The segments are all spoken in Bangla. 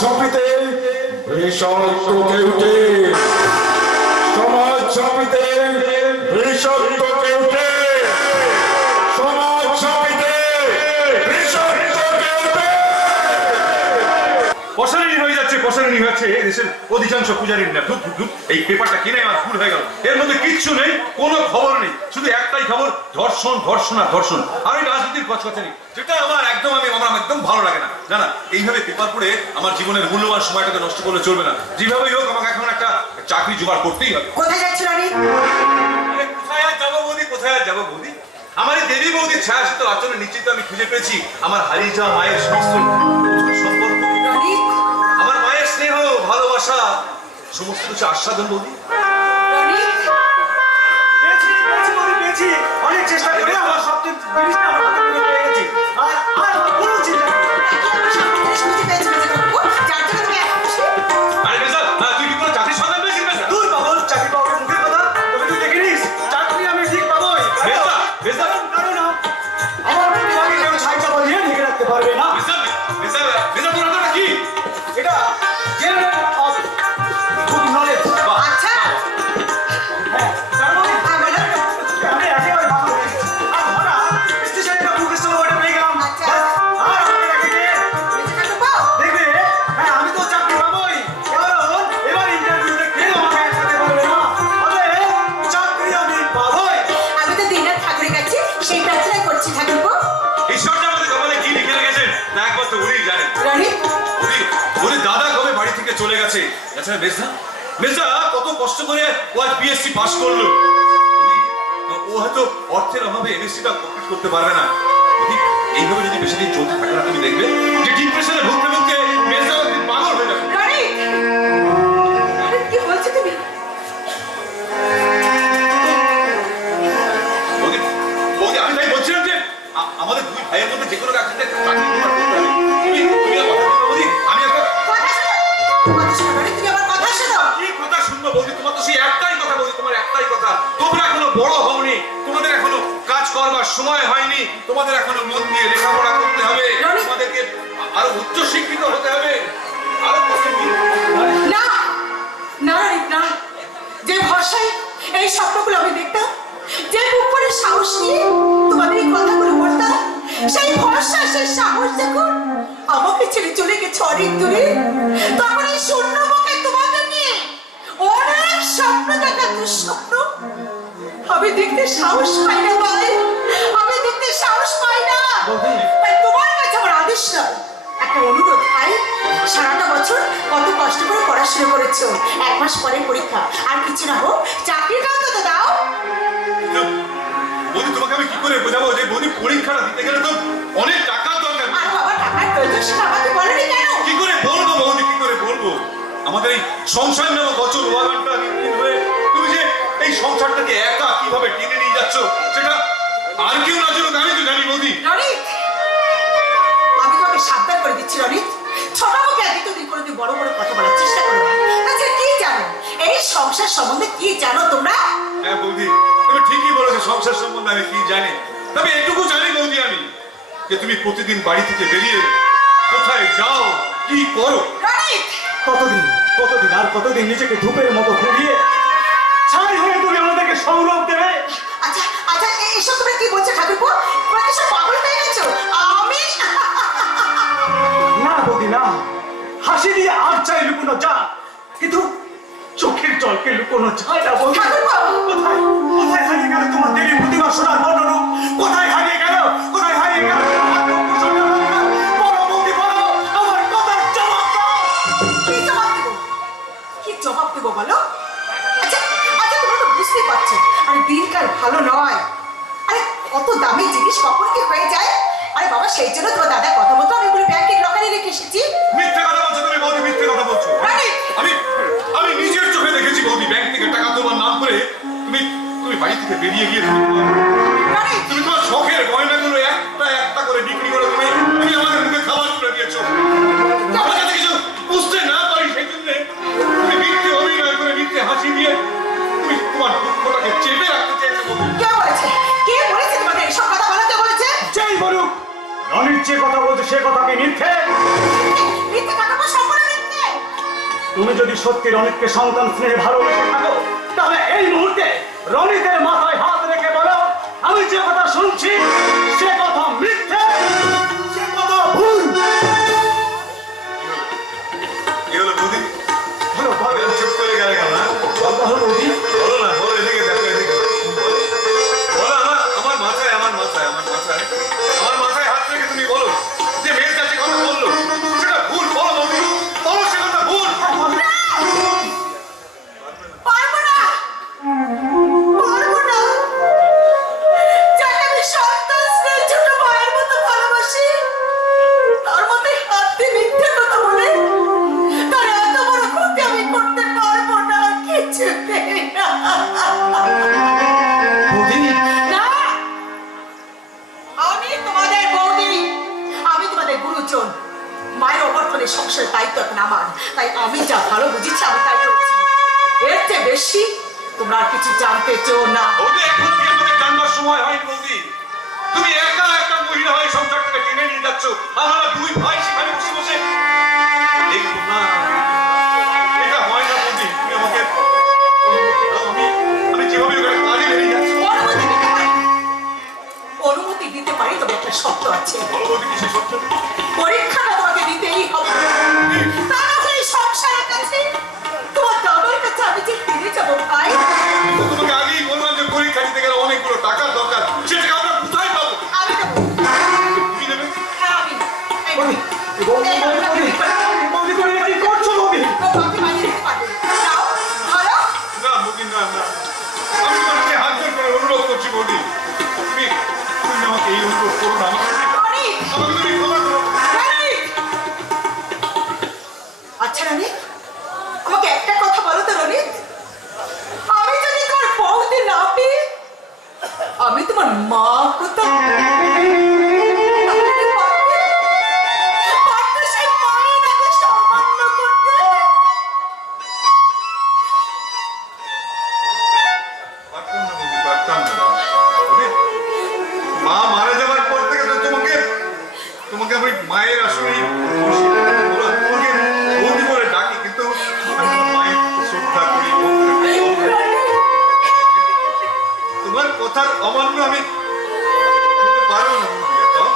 ছাপিতে বিষাক্ত কেউটে, সমাজ ছাপিতে বিষাক্ত কেউটে, সমাজ ছাপিতে বিষাক্ত কেউটে। পশানি হয়ে যাচ্ছে, পশানি হয়ে যাচ্ছে দেশের অধিকাংশ পূজারীর না। এই পেপারটা কিনে আমার ভুল হয়ে গেল। এর মধ্যে কিচ্ছু নেই, কোনো খবর নেই, শুধু একটাই খবর, ধর্ষণ ধর্ষণ আর ধর্ষণ। আর ওই রাজনীতির কচকচানি, যেটা আমার একদম আমার একদম ভালো লাগে না। জানা, এইভাবে পেপার পড়ে আমার জীবনের মূল্যবান সময়টাকে নষ্ট করলে চলবে না। যেভাবেই হোক আমাকে এখন একটা চাকরি জোগাড় করতেই হবে। কোথায় যাচ্ছ রানী? কোথায় আর যাবো বৌদি, কোথায় আর যাবো বৌদি? আমার এই দেবী বৌদির ছায়াশীত আচরণে নিশ্চিত আমি খুঁজে পেয়েছি আমার হারিয়ে যাওয়া মায়ের সমস্ত সম্পর্ক, আমার মায়ের স্নেহ ভালোবাসা, সমস্ত কিছু আস্বাদন বৌদি। অনেক চেষ্টা করে আমার সব জিনিসটা আমার হাতে তুলে পেয়ে গেছি। আর আমার কোনো চিন্তা নেই। আরে বেজাল, না তুই কি কোনো চাকরির সন্ধান পেয়েছিস বেজাল? দূর পাগল, চাকরি পাওয়ার মুখের কথা, তবে তুই দেখে নিস, চাকরি আমি ঠিক পাবোই। বেজাল, বেজাল, কারণ আমার প্রতিভাকে কেউ ছাই চাপা দিয়ে ঢেকে রাখতে পারবে না। বেজাল, বেজাল, বেজাল, তোর হাতে কি? এটা জেনারেল অফ গুড নলেজ। আচ্ছা, হ্যাঁ, তার মানে আমি একেবারে ভালো হয়ে গেছি। আর হঠাৎ স্টেশনে একটা বুক স্টল ওটা পেয়ে গেলাম। আচ্ছা। আর আমাকে রেখে দিয়ে বেঁচে পাও? দেখবে, হ্যাঁ আমি তো চাকরি পাবোই, কারণ এবার ইন্টারভিউতে কেউ আমাকে আটকাতে পারবে না। অতএব চাকরি আমি পাবোই। আমি তো দিনরাত ঠাকুরের কাছে সেই প্রার্থনা করছি ঠাকুরপো। ঈশ্বর যে আমাদের কপালে কি লিখে রেখেছেন তা একমাত্র উনিই জানেন। রানী, উনি দাদা কবে বাড়ি থেকে চলে গেছে। আচ্ছা মেজদা, মেজদা কত কষ্ট করে ও আজ বিএসসি পাস করলো। ও হয়তো অর্থের অভাবে এমএসসিটা কমপ্লিট করতে পারবে না। এইভাবে যদি বেশি দিন চলতে থাকে না, তুমি দেখবে যে ডিপ্রেশনে ভুগতে ভুগতে মেজদা একদিন পাগল হয়ে যাবে। রানী, কি বলছো তুমি? বৌদি, বৌদি, আমি তাই বলছিলাম যে আমাদের দুই ভাইয়ের মধ্যে যে কোনো একটা চাকরি জোগাড় করতে হবে। তুমি আর কথা বলো বৌদি, আমি একটা কথা শোনো, কথা শোনো রানী, তুমি আমার কথা শোনো। কি কথা শুনবো বৌদি? তোমার তো সেই একটাই কথা বৌদি, তোমার একটাই কথা। তোমরা এখনো বড় হওনি, তোমাদের এখনো কাজ করবার সময় হয়নি, তোমাদের এখনো মন দিয়ে লেখাপড়া করতে হবে, তোমাদেরকে আরো উচ্চ শিক্ষিত হতে হবে, আরো না, না রানী, না। যে ভরসায় এই স্বপ্নগুলো আমি দেখতাম, যে উপরে সাহস নিয়ে তোমাদের এই কথাগুলো বলতাম, সেই ভরসা, সেই সাহস যখন আমাকে ছেড়ে চলে গেছে অনেক দূরে, তখন এই শূন্য মুখে তোমাদের নিয়ে অনেক স্বপ্ন দেখা, দুঃস্বপ্ন আমি দেখতে সাহস পাই না ভাই, আমি দেখতে সাহস পাই না। তাই তোমার কাছে আমার আদেশ নয়, একটা অনুরোধ ভাই, সারাটা বছর কত কষ্ট করে পড়াশোনা করেছো, 1 মাস পরে পরীক্ষা, আর কিছু না হোক চাকরিটাও তো দাও। বৌদি তোমাকে আমি কি করে বোঝাবো যে বৌদি পরীক্ষাটা দিতে গেলে তো অনেক টাকার দরকার। আর বাবা টাকার প্রয়োজন, সেটা আমাকে বলেনি কেন? কি করে বলবো বৌদি, কি করে বলবো? আমাদের এই সংসার নামক অচল ওয়াগানটা দিন হয়ে তুমি যে এই সংসারটাকে একা কিভাবে টেনে নিয়ে যাচ্ছ, সেটা আর কেউ না জানুক, আমি তো জানি বৌদি। রনিত, আমি তোমাকে সাবধান করে দিচ্ছি রনিত, ছোট মুখে এতদিন কোনোদিন বড় বড় কথা বলার চেষ্টা করো না। আচ্ছা কি জানো এই সংসার সম্বন্ধে, কি জানো তোমরা? হ্যাঁ বৌদি, তুমি ঠিকই বলেছো, সংসার সম্বন্ধে আমি কি জানি। তবে এটুকু জানি বৌদি আমি, যে তুমি প্রতিদিন বাড়ি থেকে বেরিয়ে কোথায় যাও, কি করো। রনিত, কতদিন কতদিন আর কতদিন নিজেকে ধূপের মতো ঘুরিয়ে ছাই হয়ে তুমি আমাদেরকে সৌরভ দেবে? আচ্ছা আচ্ছা, এসব তোমরা কি বলছো ঠাকুরপো? তোমরা কি সব পাগল হয়ে গেছো? আমি না বৌদি না, হাসি দিয়ে আর চাই লুকোনো যা, কিন্তু চোখের জলকে লুকোনো যায় না বৌদি। ঠাকুরপো, কোথায় কোথায় হারিয়ে গেল তোমার দেবী প্রতিমা সোনার বর্ণরূপ? কোথায় হারিয়ে গেল, কোথায় হারিয়ে গেল বলো বৌদি, বলো, আমার কথার জবাব দাও। কি জবাব দেবো? কি জবাব দেবো বলো? আচ্ছা আচ্ছা, তোমরা তো বুঝতেই পারছো আরে দিনকাল ভালো নয়। আরে কত দামি জিনিস কখন কি হয়ে যায়। আরে বাবা, সেই জন্য তোমার দাদা কথা বলতো, আমি ওগুলো ব্যাংকে লকারে রেখে এসেছি। মিথ্যে কথা বলছো তুমি বৌদি, মিথ্যে কথা বলছো। রনিত, আমি আমি নিজের চোখে দেখেছি বৌদি, ব্যাংক থেকে টাকা তোমার নাম করে তুমি তুমি বাড়ি থেকে বেরিয়ে গিয়ে রনিত, তুমি তোমার শখের গয়নাগুলো একটা একটা করে বিক্রি করে তুমি তুমি আমাদের মুখে খাবার তুলে দিয়েছো। আমরা যাতে কিছু বুঝতে না পারি সেই জন্য তুমি মিথ্যে অভিনয় করে মিথ্যে হাসি দিয়ে তুমি তোমার দুঃখটাকে চেপে রাখতে চেয়েছো বৌদি। কে বলেছে? কে বলেছে তোমাদের এসব কথা বলাতে বলেছে? যেই বলুক, রনির যে কথা বলছে সে কথা কি মিথ্যে? মিথ্যে কথা সম্পূর্ণ তুমি যদি সত্যি রনিতকে সন্তান স্নেহে ভালোবেসে থাকো তাহলে এই মুহূর্তে রনিতের মাথায় হাত রেখে বলো আমি যে কথা শুনছি সে কথা মিথ্যে, সে কথা ভুল। কি হলো বৌদি? বলো, বলো। চুপ করে গেলে কেন? বলো, বৌদি। বলো না, বলো, এদিকে দেখো, এদিকে বলো। বলো, আমার মাথায় হাত রেখে তুমি বলো যে মেয়ের কাছে কথা বললো সেটা ভুল। বলো বৌদি, বলো সে কথা ভুল। পারবো না, পারবো না। যাকে আমি সন্তান স্নেহে ছোট ভাইয়ের মতো ভালোবাসি, তার মধ্যে হাত দিয়ে মিথ্যে কথা বলে তার এত বড় ক্ষতি আমি করতে পারবো না, কিছুতেই না। বৌদি, না, আমি তোমাদের বৌদি, আমি তোমাদের গুরুজন। মায়ের অবর্তনে সংসারের দায়িত্ব এখন আমার, তাই আমি যা ভালো বুঝেছি আমি তাই করছি। এর চেয়ে বেশি তোমরা আর কিছু জানতে চেও না। বৌদি, এখন কি আমাদের জানবার সময় হয়নি বৌদি? তুমি একা একটা মহিলা হয়ে সংসারটাকে টেনে নিয়ে যাচ্ছ, আমরা দুই ভাই সেখানে বসে বসে দেখবো না। এটা হয় না বৌদি, তুমি আমাকে আমি যেভাবে ওখানে কাজে বেরিয়ে যাচ্ছি। অনুমতি দিতে পারি, তবে একটা শর্ত আছে। বলো বৌদি, কিসের সত্য? পরীক্ষাটা তোমাকে দিতেই হবে। তা না হলে এই সংসারের কাছে, তোমার দাদার কাছে আমি যে ফিরে যাবো ভাই। তোমাকে আগেই বললাম যে পরীক্ষা দিতে গেলে অনেকগুলো টাকার দরকার, সে টাকা আমরা কোথায় পাবো? আমি দেবো। তুমি দেবে? হ্যাঁ, আমি। এই বৌদি, বৌদি, বৌদি, বৌদি, তুমি এটা কি করছো বৌদি? তোমাকে বানিয়ে দিতে পারবে। যাও, ভালো। না বৌদি, না না, আমি তোমার কাছে হাত জোর করে অনুরোধ করছি বৌদি, তুমি তুমি আমাকে এই অনুরোধ করো না। রনিত, আমাকে তুমি ক্ষমা করো। রনিত। আচ্ছা রনিত, আমাকে একটা কথা বলো তো রনিত, আমি যদি তোমার বউতে না পেয়ে আমি তোমার মা হতাম, তাহলে কি পারবে? পারতো সেই মায়ের আদেশ অমান্য করতে? পারতাম না বৌদি, পারতাম না। বৌদি, মা মারা যাওয়ার পর থেকে তো তোমাকে আমি মায়ের আসলে তোমাকে বৌদি বলে ডাকি, কিন্তু আমি তোমার মায়ের প্রতি শ্রদ্ধা করি, ভক্তি করি। তোমার কথার অমান্য আমি করতে পারবো না বৌদি। দাও,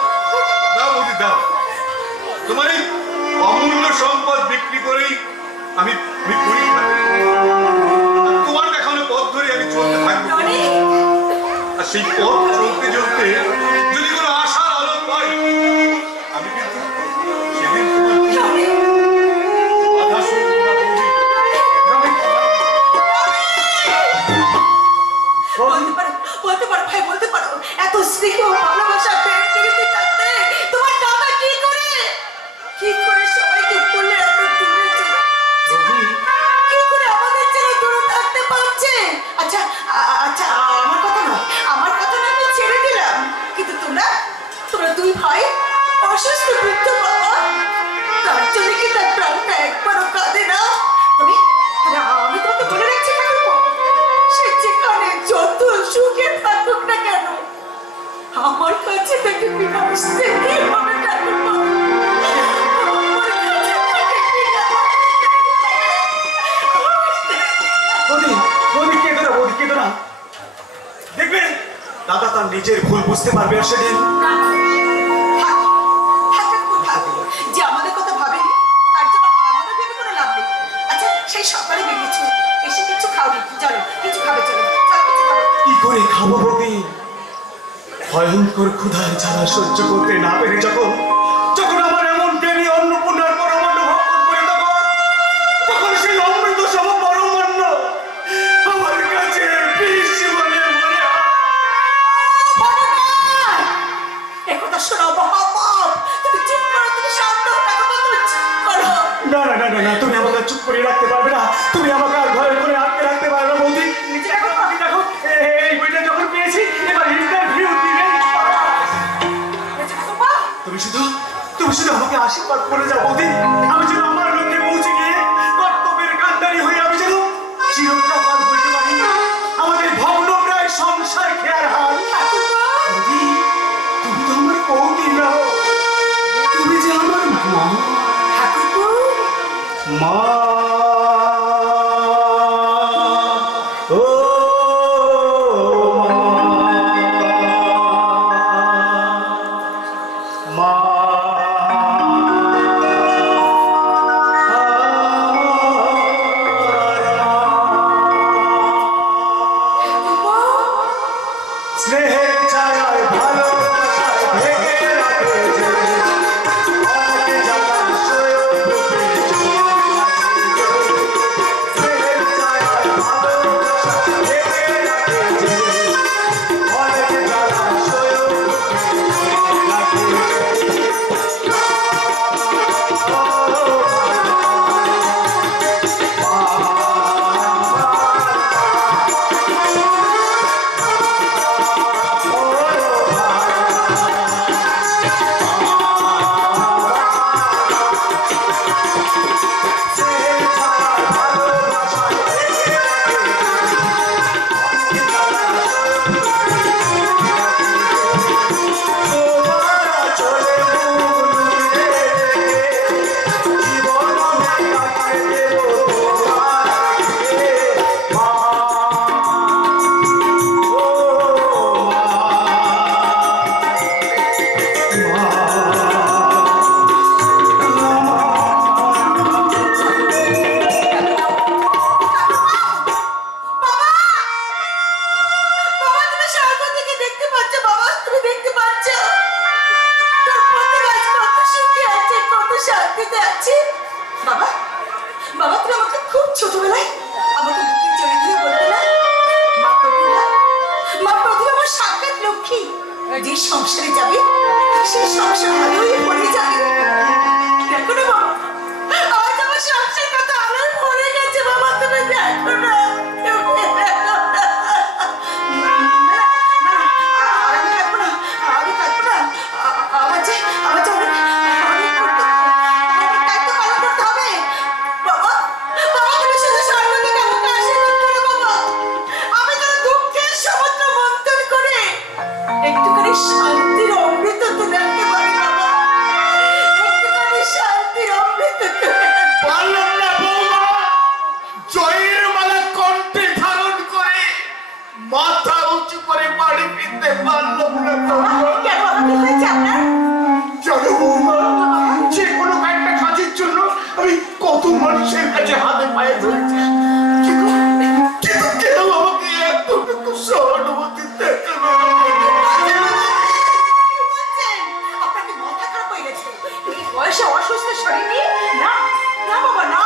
দাও বৌদি, দাও। তোমার এই অমূল্য সম্পদ বিক্রি করেই আমি পরীক্ষা দেব। আর তোমার দেখানো পথ ধরে আমি চলতে থাকবো। রনিত, আর সেই পথ চলতে চলতে যদি কোনো আশার আলো পাই, আমি কিন্তু সেদিন তোমার রনিত, বাধা শুনবো না বৌদি। বলতে পারো ভাই, বলতে পারো। এত স্নেহ ভালোবাসা প্রেমে থাকতে তোমার দাদা কি করে সবাইকে বললে এত দূরে চলে যাচ্ছে? কি করে আমাদের ছেড়ে দূরে থাকতে পারছে? আচ্ছা আচ্ছা, আমার কথা না আমি ছেড়ে দিলাম, কিন্তু তোমরা দুই ভাই অসুস্থ বৃদ্ধ বাবা, তার জন্য কি তার প্রাণটা একবারও কাঁদে না? তুমি আমি তোমাকে বলে রাখছি ঠাকুরপো, সে যেখানে যত সুখে থাকুক না কেন, আমার কাছে তাকে বিনা আসতে কি হবে ঠাকুরপো? আমার কাছে তাকে বিনা বৌদি, বৌদি, কেঁদো না, বৌদি, কেঁদো না। দেখবেন দাদা তার নিজের ভুল বুঝতে পারবে আর সেদিন যে আমাদের কথা ভাবেনি, তার জন্য আমাদের ভেবে কোনো লাভ নেই। আচ্ছা, সেই সকালে বেরিয়েছো, এসে কিছু খাওনি, চলো কিছু খাবে, চলো চলো কিছু খাবে। কি করে খাবো বৌদি? ভয়ঙ্কর ক্ষুধার জ্বালা সহ্য করতে না পেরে যখন আমার এমন দেবী অন্নপূর্ণার পরমান্ন ভক্ষণ করে তখন সেই অমৃত সম পরমান্ন আমার কাছে বিষ বলে মনে হয়। ভগবান! এ কথা শোনো মহাপাপ। তুমি চুপ করো, তুমি শান্ত হও ঠাকুরপো, তুমি চুপ করো। না না না না না, তুমি আমাকে চুপ করে রাখতে পারবে না, তুমি আমাকে আর ঘরে করে আটকে রাখতে পারবে না বৌদি। দেখো আমি দেখো এই বইটা যখন পেয়েছি এবার ইন্টারভিউ দিলে ঠাকুরপো, তুমি শুধু আমাকে আশীর্বাদ করে যাও বৌদি, আমি যেন আমার লক্ষ্যে পৌঁছে গিয়ে কর্তব্যের কান্ডারি হয়ে আমি যেন চিরকাল বলতে পারি আমাদের ভগ্ন প্রায় সংসার খেয়ার হাল। বৌদি, তুমি তো আমার বৌদি নাও, তুমি যে আমার মা। ঠাকুরপো, মা খেতে যাচ্ছি। বাবা, বাবা তুমি আমাকে খুব ছোটবেলায় আমাকে বুকে জড়িয়ে ধরে বলতে না, মা প্রতিভা, মা প্রতিভা আমার সাক্ষাৎ লক্ষ্মী, যে সংসারে যাবে সেই সংসার ভালোই ভরে যাবে। দেখো না বাবা, আজ আমার সংসার কত আলোয় ভরে গেছে বাবা, তুমি দেখো না। শান্তির অমৃত তো দেখতে পারি বাবা, একটুখানি শান্তির অমৃত তো। পারলাম না বৌমা, জয়ের মালা কণ্ঠে ধারণ করে মাথা উঁচু করে বাড়ি ফিরতে পারলাম না বৌমা। কেন বাবা, কি হয়েছে আপনার? জানো বৌমা, যে কোনো একটা কাজের জন্য আমি কত মানুষের কাছে হাতে পায়ে ধরেছি, কিন্তু কিন্তু কেন আমাকে এতটুকু সহানুভূতি দেখানো হলো? আপনাকে মাথা খারাপ হয়ে গেছে এই বয়সে অসুস্থ শরীর নিয়ে? না না বাবা না,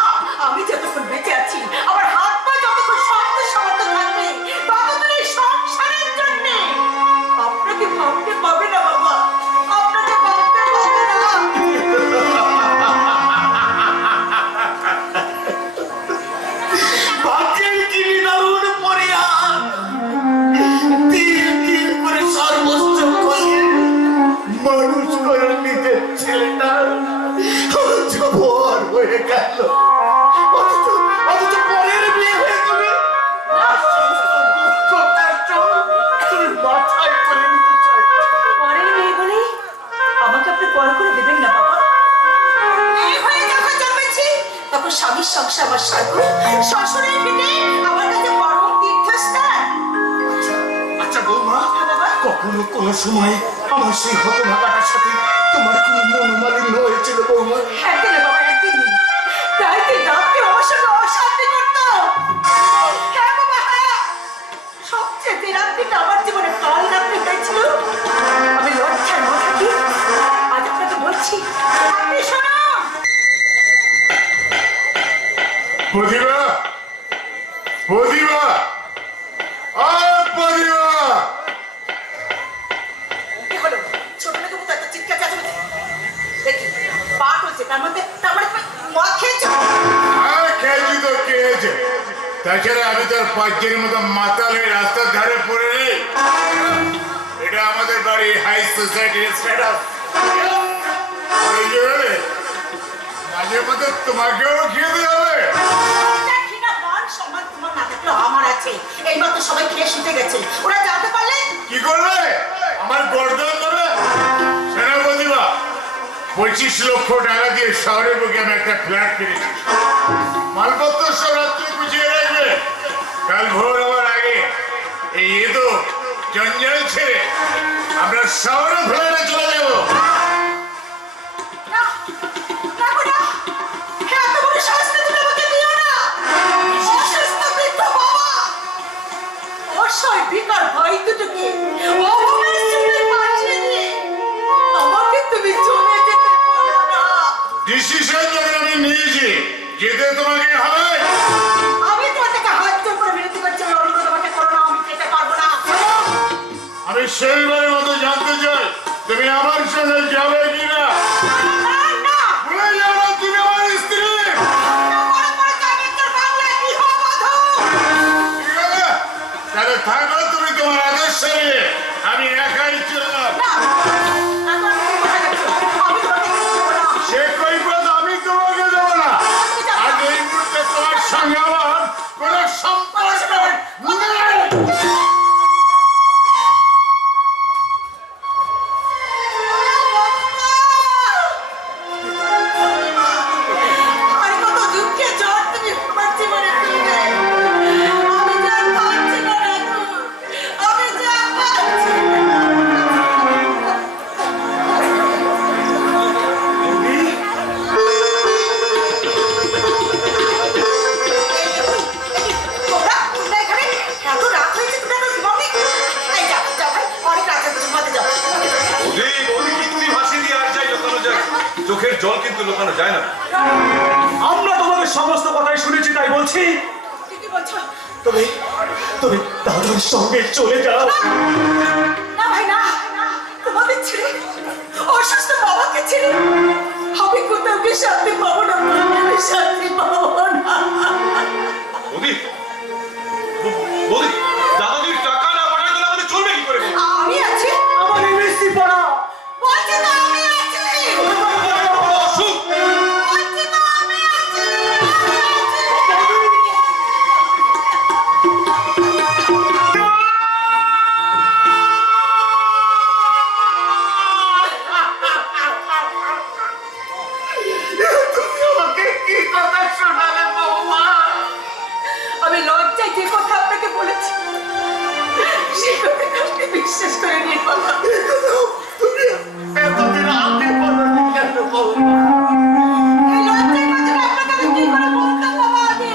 আমি যতক্ষণ বেঁচে আছি আমার হাত পা যতক্ষণ শক্ত সামর্থ্য থাকবে ততক্ষণ এই সংসারের জন্য আপনাকে ভাবতে পাবে না বাবা, আপনাকে ভাবতে পাবে না। ভাগ্যের কি নিদারুণ পরিহার! তিল তিল করে সর্বস্ব খোঁজে মানুষ করে নিজের ছেলেটা আজ ভর হয়ে গেল। অথচ পরের বিয়ে হয়ে তুমি দুঃখ কষ্ট তুমি মাথায় করে নিতে চাইছো। পরের মেয়ে বলে আমাকে আপনি পর করে দেবেন না বাবা। মেয়ে হয়ে যখন জন্মেছি তখন স্বামীর সংসার আমার স্বর্গ, শ্বশুরের ভিটে আমার কাছে পরম তীর্থস্থান। আচ্ছা বৌমা, বাবা, কখনো কোনো সময় আমার সেই হতভাগাটার সাথে তোমার কোনো মনোমালিন্য হয়েছিল বৌমা? একদিন না বাবা, একদিন নেই। তাই তুই রাত্রে আমার সঙ্গে অশান্তি করতো। হ্যাঁ বাবা, হ্যাঁ। সবচেয়ে রাত্রিটা আমার জীবনে কাল রাত্রি হয়েছিল। আমি লজ্জায় না থাকি আজ আপনাকে বলছি, আপনি শোনো। প্রতিভা, প্রতিভা, প্রতিভা, কি হলো? ছোট লোকের মতো এত চিৎকার চেঁচামেচি? দেখি পাট হচ্ছে, তার মানে তুমি মদ খেয়েছো? খেয়েছি তো খেয়েছে, তাছাড়া আমি তোর পাঁচের মতো মাতালের রাস্তার ধারে পড়ে নেই। এটা আমাদের বাড়ি হাই সোসাইটির স্ট্যাটাস। মাঝে মধ্যে তোমাকেও খেতে হবে। দেখি না, মান সম্মান তোমার না থাকলেও আমার আছে। এইমাত্র সবাই খেয়ে শুতে গেছে, ওরা জানতে পারলে কি করবে? আমার গর্দন ধরে সেনাপতিবা 25 লক্ষ টাকা দিয়ে শহরের বুকে আমি একটা ফ্ল্যাট কিনেছি। মালপত্র সব রাত্রে গুছিয়ে রাখবে। কাল ভোর হওয়ার আগে এই এতো জঞ্জাল ছেড়ে আমরা শহরে ফ্ল্যাটে চলে যাবো। না, না গো না। হ্যাঁ, এত বড় শাস্তি তুমি আমাকে দিও না। অসুস্থ বৃদ্ধ বাবা, অসহায় বেকার ভাই দুটোকে অভাবের চুলে পাঠিয়ে দিয়ে আমাকে তুমি চলে যেতে পারো না। ডিসিশন যখন আমি নিয়েছি, যেতে তোমাকে হবে। আমি তোমার থেকে হাত জোর করে বিরতি করছি, আমি অনুরোধ আমাকে করো না, আমি যেতে পারবো না। আমি সেইবারের মতো জানতে চাই তুমি আমার সঙ্গে যাবে কিনা। না, না। ভুলে যাও না তুমি আমার স্ত্রী। বড় বড় কাগজের বাংলায় গৃহবধূ। ঠিক আছে? তাহলে থাকো তুমি তোমার আদর্শ নিয়ে, আমি একাই চললাম। না, এখন তুমি কোথায় যাচ্ছো? আমি তোমাকে যেতে দেবো না। সে কৈফিয়ত আমি তোমাকে দেবো না। আজ এই মুহূর্তে তোমার সঙ্গে আমার কোনো সম্পর্ক নেই। বাবা, জল কিন্তু লোকানো যায় না। আমরা তোমাদের সমস্ত কথাই শুনেছি, তাই বলছি কি বলছো? তুমি তুমি দাদুর সঙ্গে চলে যাও। না ভাই না, তোমাদের ছেড়ে অসুস্থ বাবাকে ছেড়ে আমি কোথাও গিয়ে শান্তি পাবো না, আমি শান্তি পাবো না। বৌদি, বৌদি, দাদাজির টাকা না পাঠালে তাহলে আমাদের চলবে কি করে? আমি আছি, আমার এমএসসি পড়া বলছি তো আমি আছি, অসুখ বলছি তো আমি আছি। তুমি আমাকে কি কথা শোনালে বৌমা? আমি লজ্জায় যে কথা আপনাকে বলেছি সেই কথা আপনি বিশ্বাস করে নিয়ে কথা। তুমি এতদিন আগে বলনি কেন বৌমা? এই লজ্জায় কথাটা আপনাকে আমি কি করে বলতাম বাবা আগে?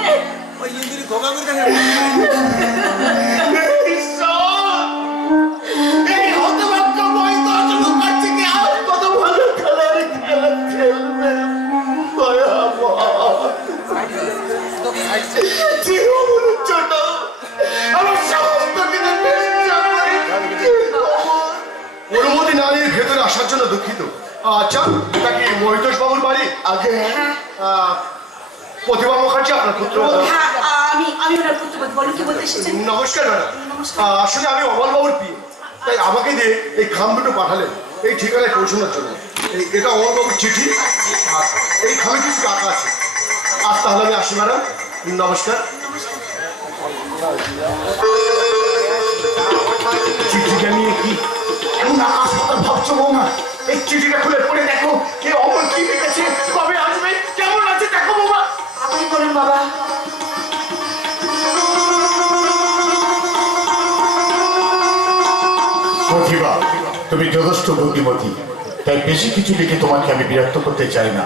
এই হতভাগ্যময় দর্শক কাছে কি আর কত ভালো খেলার খেলা খেলবে? জীবন ছোট, আমার সমস্ত কিছু নিশ্চয় করে অনুমতি না নিয়ে ভেতরে আসার জন্য দুঃখিত। আচ্ছা, এটা কি মহিতোষ বাবুর বাড়ি? আগে প্রতিভা মুখার্জি আপনার পুত্র? হ্যাঁ, আমি ওনার পুত্রবধূ। বলুন কি বলতে এসেছেন? নমস্কার ম্যাডাম। নমস্কার। আসলে আমি অমল বাবুর পিয়ে, তাই আমাকে দিয়ে এই খাম দুটো পাঠালেন এই ঠিকানায় পৌঁছানোর জন্য। এটা অমল বাবুর চিঠি, আর এই খামে কিছু টাকা আছে। আজ তাহলে আমি আসি ম্যাডাম, নমস্কার। চিঠিটা নিয়ে কি এমন আকাশ পাতাল ভাবছো বৌমা? এই চিঠিটা খুলে পড়ে দেখো কে অমর কি লিখেছে, কবে আসবে, কেমন আছে দেখো বৌমা। আপনি বলুন বাবা। প্রতিভা, তুমি যথেষ্ট বুদ্ধিমতী, তাই বেশি কিছু লিখে তোমাকে আমি বিরক্ত করতে চাই না।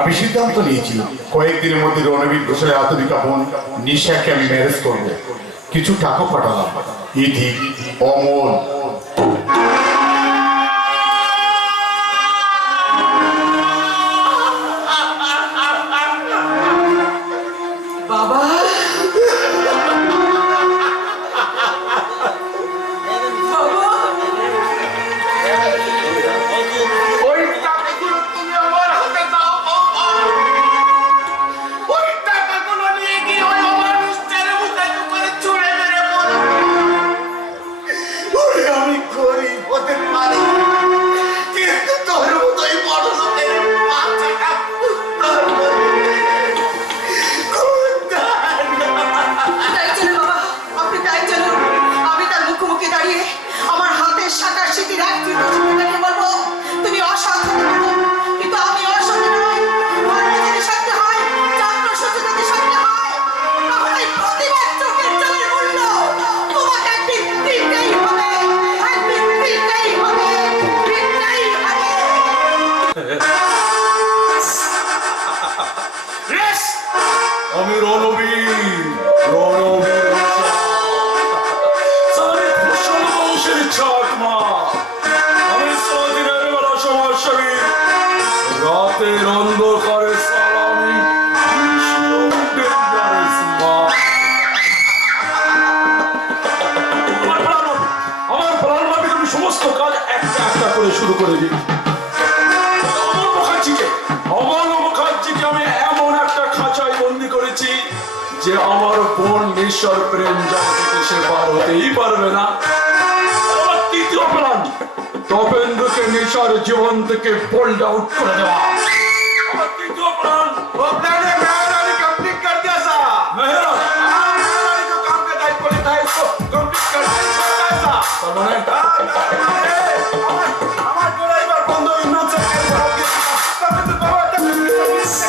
আমি সিদ্ধান্ত নিয়েছি কয়েকদিনের মধ্যে রণবীর ঘোষালের আধুনিকা বোন নিশাকে আমি ম্যারেজ করবো। কিছু টাকা পাঠালাম। ইতি অমল। বাবা ওই টাকাগুলো তুমি আমার হাতে দাও বৌমা। ওই টাকাগুলো নিয়ে গিয়ে ওই অমানুষটার মুখে করে ছুঁড়ে মেরে বলো, ওরে আমি গরিব হতে পারি, কিন্তু তোর মতোই বড় লোকের বাচ্চাটা তোর তাই চলুন বাবা, আপনি তাই চলুন। আমি তার মুখোমুখি দাঁড়িয়ে আমার হাতের শাখার স্মৃতির এক চিত্রটাকে বলবো, তুমি অসৎ হতে পারো, কিন্তু আমি অসৎ নই। ধর্ম যদি সত্য হয়, চক্র সত্য যদি সত্য হয়, তাহলে প্রতিবার চোখের জলের মূল্য তোমাকে একদিন দিতেই হবে, একদিন দিতেই হবে, দিতেই হবে। আমি রণবীর, রণবীর সারি ফসল বংশের চাকমা। আমি সারাদিনের বেলা সমাজসেবী, রাতের অন্ধকারে সালামি আমার প্রাণ ভাবি তুমি সমস্ত কাজ একটা একটা করে শুরু করে দিই। অমল মুখার্জিকে আমি এমন একটা খাঁচায় বন্দি করেছি যে আমার বোন নিঃস্বর প্রেম জগতে সে পার হতেই পারবে না। আমার তৃতীয় প্ল্যান, তপেন্দ্রকে নিঃস্বর জীবন থেকে বোল্ড আউট করে দেওয়া। আমার তৃতীয় প্ল্যান, মেহরানি কমপ্লিট कर दिया सा। मेहरानी जो काम का दायित्व लेता है उसको कंप्लीट कर देता है सा। আমার ড্রাইভার বন্ধ ইমরান স্যারকে বলা গিয়েছিল, তবে তো বাবা একটা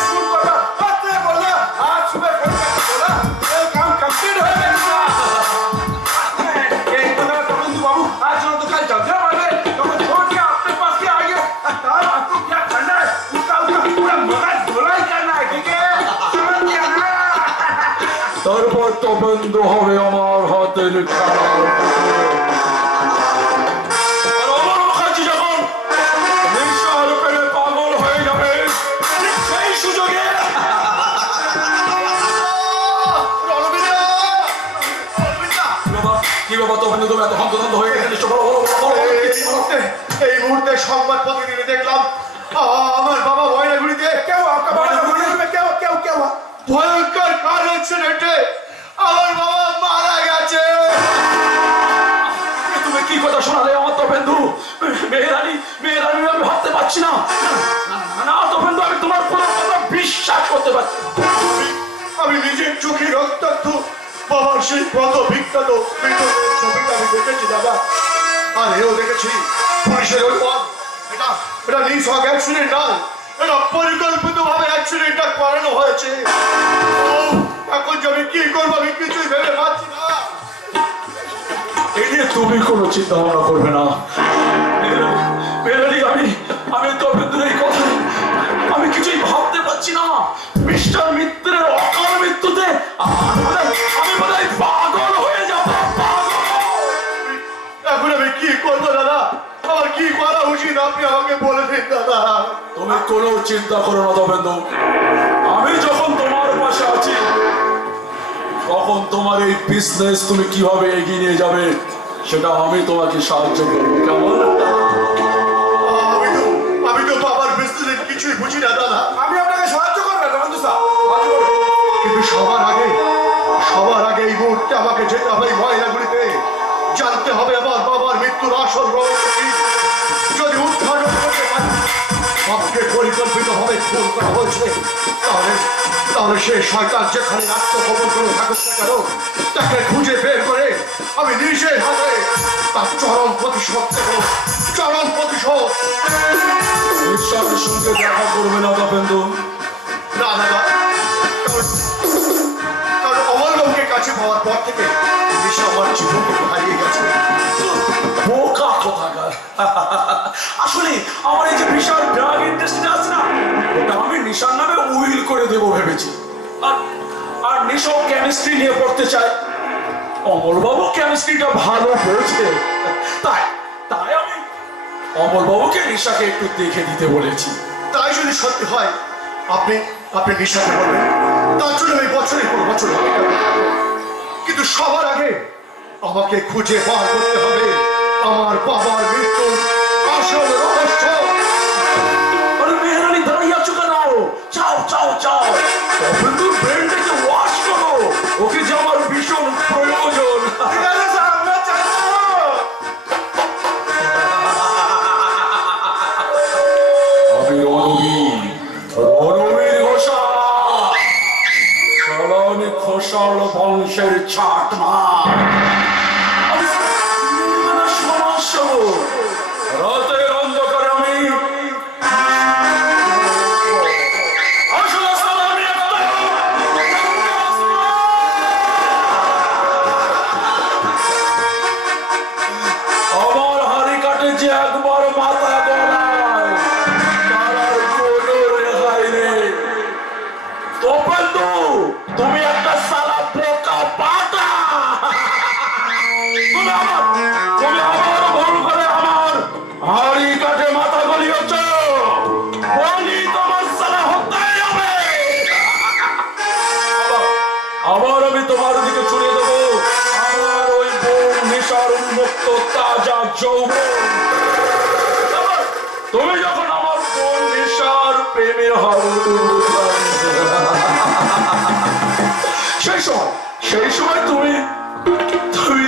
ফোন করবা, রাতে বললা আজ সুবহ ফোন করতে বলা এই কাম কমপ্লিট হয়ে গেছে। এই কথা তো বন্ধু বাবু आज ना तो कल जल्दी मारे तो मैं छोड़ के अपने पास के आ गया। तब आपको क्या करना है उसका पूरा मगज धुलाई करना है, ठीक है? समझ गया ना? তারপর তো বন্ধ হবে আমার হাতের খেলার। আর অমর মুখার্জি যখন নিঃস্ব রূপে পাগল হয়ে যাবে ব্যাপার তপেন্দু, তুমি এত হন্তদন্ত হয়ে গেলে বলো বলো বলো এই মুহূর্তে সংবাদ প্রতিদিনে দেখলাম আমার বাবা ময়নাগুড়িতে ভয়ঙ্কর কার অ্যাক্সিডেন্টে আমার বাবা মারা গেছে। তুমি কি কথা শোনালে আমার তপেন্দু? মেহেরানি আমি ভাবতে পারছি না। না তপেন্দু, আমি তোমার কোনো কথা বিশ্বাস করতে পারছি না। আমি নিজের চোখে রক্তাক্ত বাবার সেই কত বিখ্যাত ছবিটা আমি দেখেছি দাদা, আর এও দেখেছি পুলিশের অনুমান এটা নিছক অ্যাক্সিডেন্ট নয়, এটা পরিকল্পিত ভাবে অ্যাক্সিডেন্টটা করানো হয়েছে। এখন যে আমি কি করবো আমি কিছুই ভেবে পাচ্ছি না। এই নিয়ে তুমি কোনো চিন্তা ভাবনা করবে না মেহেরানি। আমি তপেন্দুর এই কথা আমি কিছুই ভাবতে পারছি না। মিস্টার মিত্রের অকাল মৃত্যুতে আমি বোধহয় পাগল হয়ে যাব। এখন আমি কি করবো দাদা? আমার কি করা উচিত আপনি আমাকে বলে দিন দাদা। তুমি কোনো চিন্তা করো না তপেন্দু, আমি যখন তোমার পাশে আছি তখন তোমার এই বিজনেস তুমি কিভাবে এগিয়ে নিয়ে যাবে সেটা আমি তোমাকে সাহায্য করবো, কেমন? আমি তো বাবার বিজনেসের কিছুই বুঝি না দাদা। আমি আপনাকে সাহায্য করবো তপেন্দু স্যার, কিন্তু সবার আগে এই মুহূর্তে আমাকে যেতে হবে ময়নাগুড়িতে, জানতে হবে আমার বাবার মৃত্যুর আসল রহস্য কি। যদি উদ্ঘাটন করতে পারি বাবাকে পরিকল্পিত ভাবে খুন করা হয়েছে, তাহলে সে শয়তান যেখানে আত্মগোপন করে থাকুক না কেন তাকে খুঁজে বের করে আমি নিজের হাতে তার চরম প্রতিশোধ দেব। ঈশ্বরের সঙ্গে দেখা করবে না তপেন্দু। না দাদা, কারণ অমলবাবুকে কাছে পাওয়ার পর থেকে নিশা আমার জীবন থেকে হারিয়ে গেছে। বোকা কোথাকার। আসলে আমার এই যে বিশাল ড্রাগ ইন্ডাস্ট্রি আছে না, ওটা আমি নিশার নামে উইল করে দেবো ভেবেছি। আর নিশাও কেমিস্ট্রি নিয়ে পড়তে চায়। অমলবাবু কেমিস্ট্রিটা ভালো পড়ছে, তাই আমি অমলবাবুকে নিশাকে একটু দেখে দিতে বলেছি। তাই যদি সত্যি হয় আপনি নিশাকে বলবেন, তার জন্য আমি বছরের পর বছর অপেক্ষা করতে থাকবো। কিন্তু সবার আগে আমাকে খুঁজে বার করতে হবে আমার বাবার মৃত্যুর আসল রহস্য। আরে মেহেরানি, দাঁড়িয়ে আছো কেন? চাও তপেন্দুর ব্রেনটাকে ওয়াশ করো, ওকে যে আমার ভীষণ প্রয়োজন। আমি রণবীর ঘোষাল বংশের ছাটমা। রাতের অন্ধকারে আমি আমার হাড়ি কাটে যে একবার মাথা গলায় তার আর কোনো রেহাই নেই। তপেন্দু, তুমি একটা সালা বোকা পাটা। তুমি আবার ভুল করে আমার হাড়ি কাটে মাথা গলিয়েছ। বলি তোমার সালা হত্যাই হবে। আবার আমি তোমার দিকে ছড়িয়ে দেবো আমার ওই বোন নেশার উন্মুক্ত তাজা যৌবন। তুমি যখন আমার বোন নেশার প্রেমের সেই সময় তুমি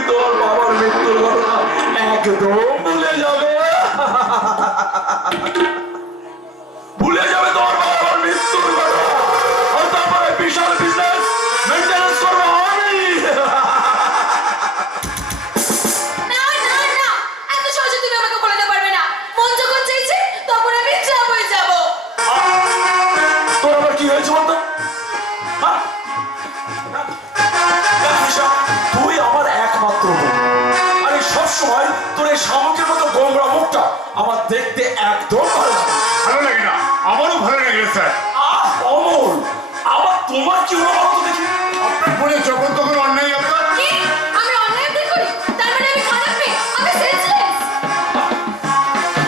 তোমার বাবার মৃত্যুর ঘটনা একদম ভুলে যাবে। তোমার বাবার মৃত্যুর ঘটনা, আর তারপরে বিশাল বিজনেস মেনটেন্যান্স করবো আমি। না এত সহজে তুমি আমাকে বলে দিতে পারবে না। মন যখন চাইছে তখন আমি যাব। তোর আবার কি হয়েছে বলতো? তুই আমার একমাত্র বোন, আর এই সবসময় তোর এই শামুকের মতো গোমরা মুখটা আমার দেখতে একদম ভালো লাগে। ভালো লাগে না? আমারও ভালো লাগে স্যার। অমল, আবার তোমার কি হলো বলতো দেখি? আপনার বলে যখন তখন অন্যায় আপনার কি? আমি অন্যায় করি? তার মানে আমি খারাপ মেয়ে? আমি সেন্সলেস?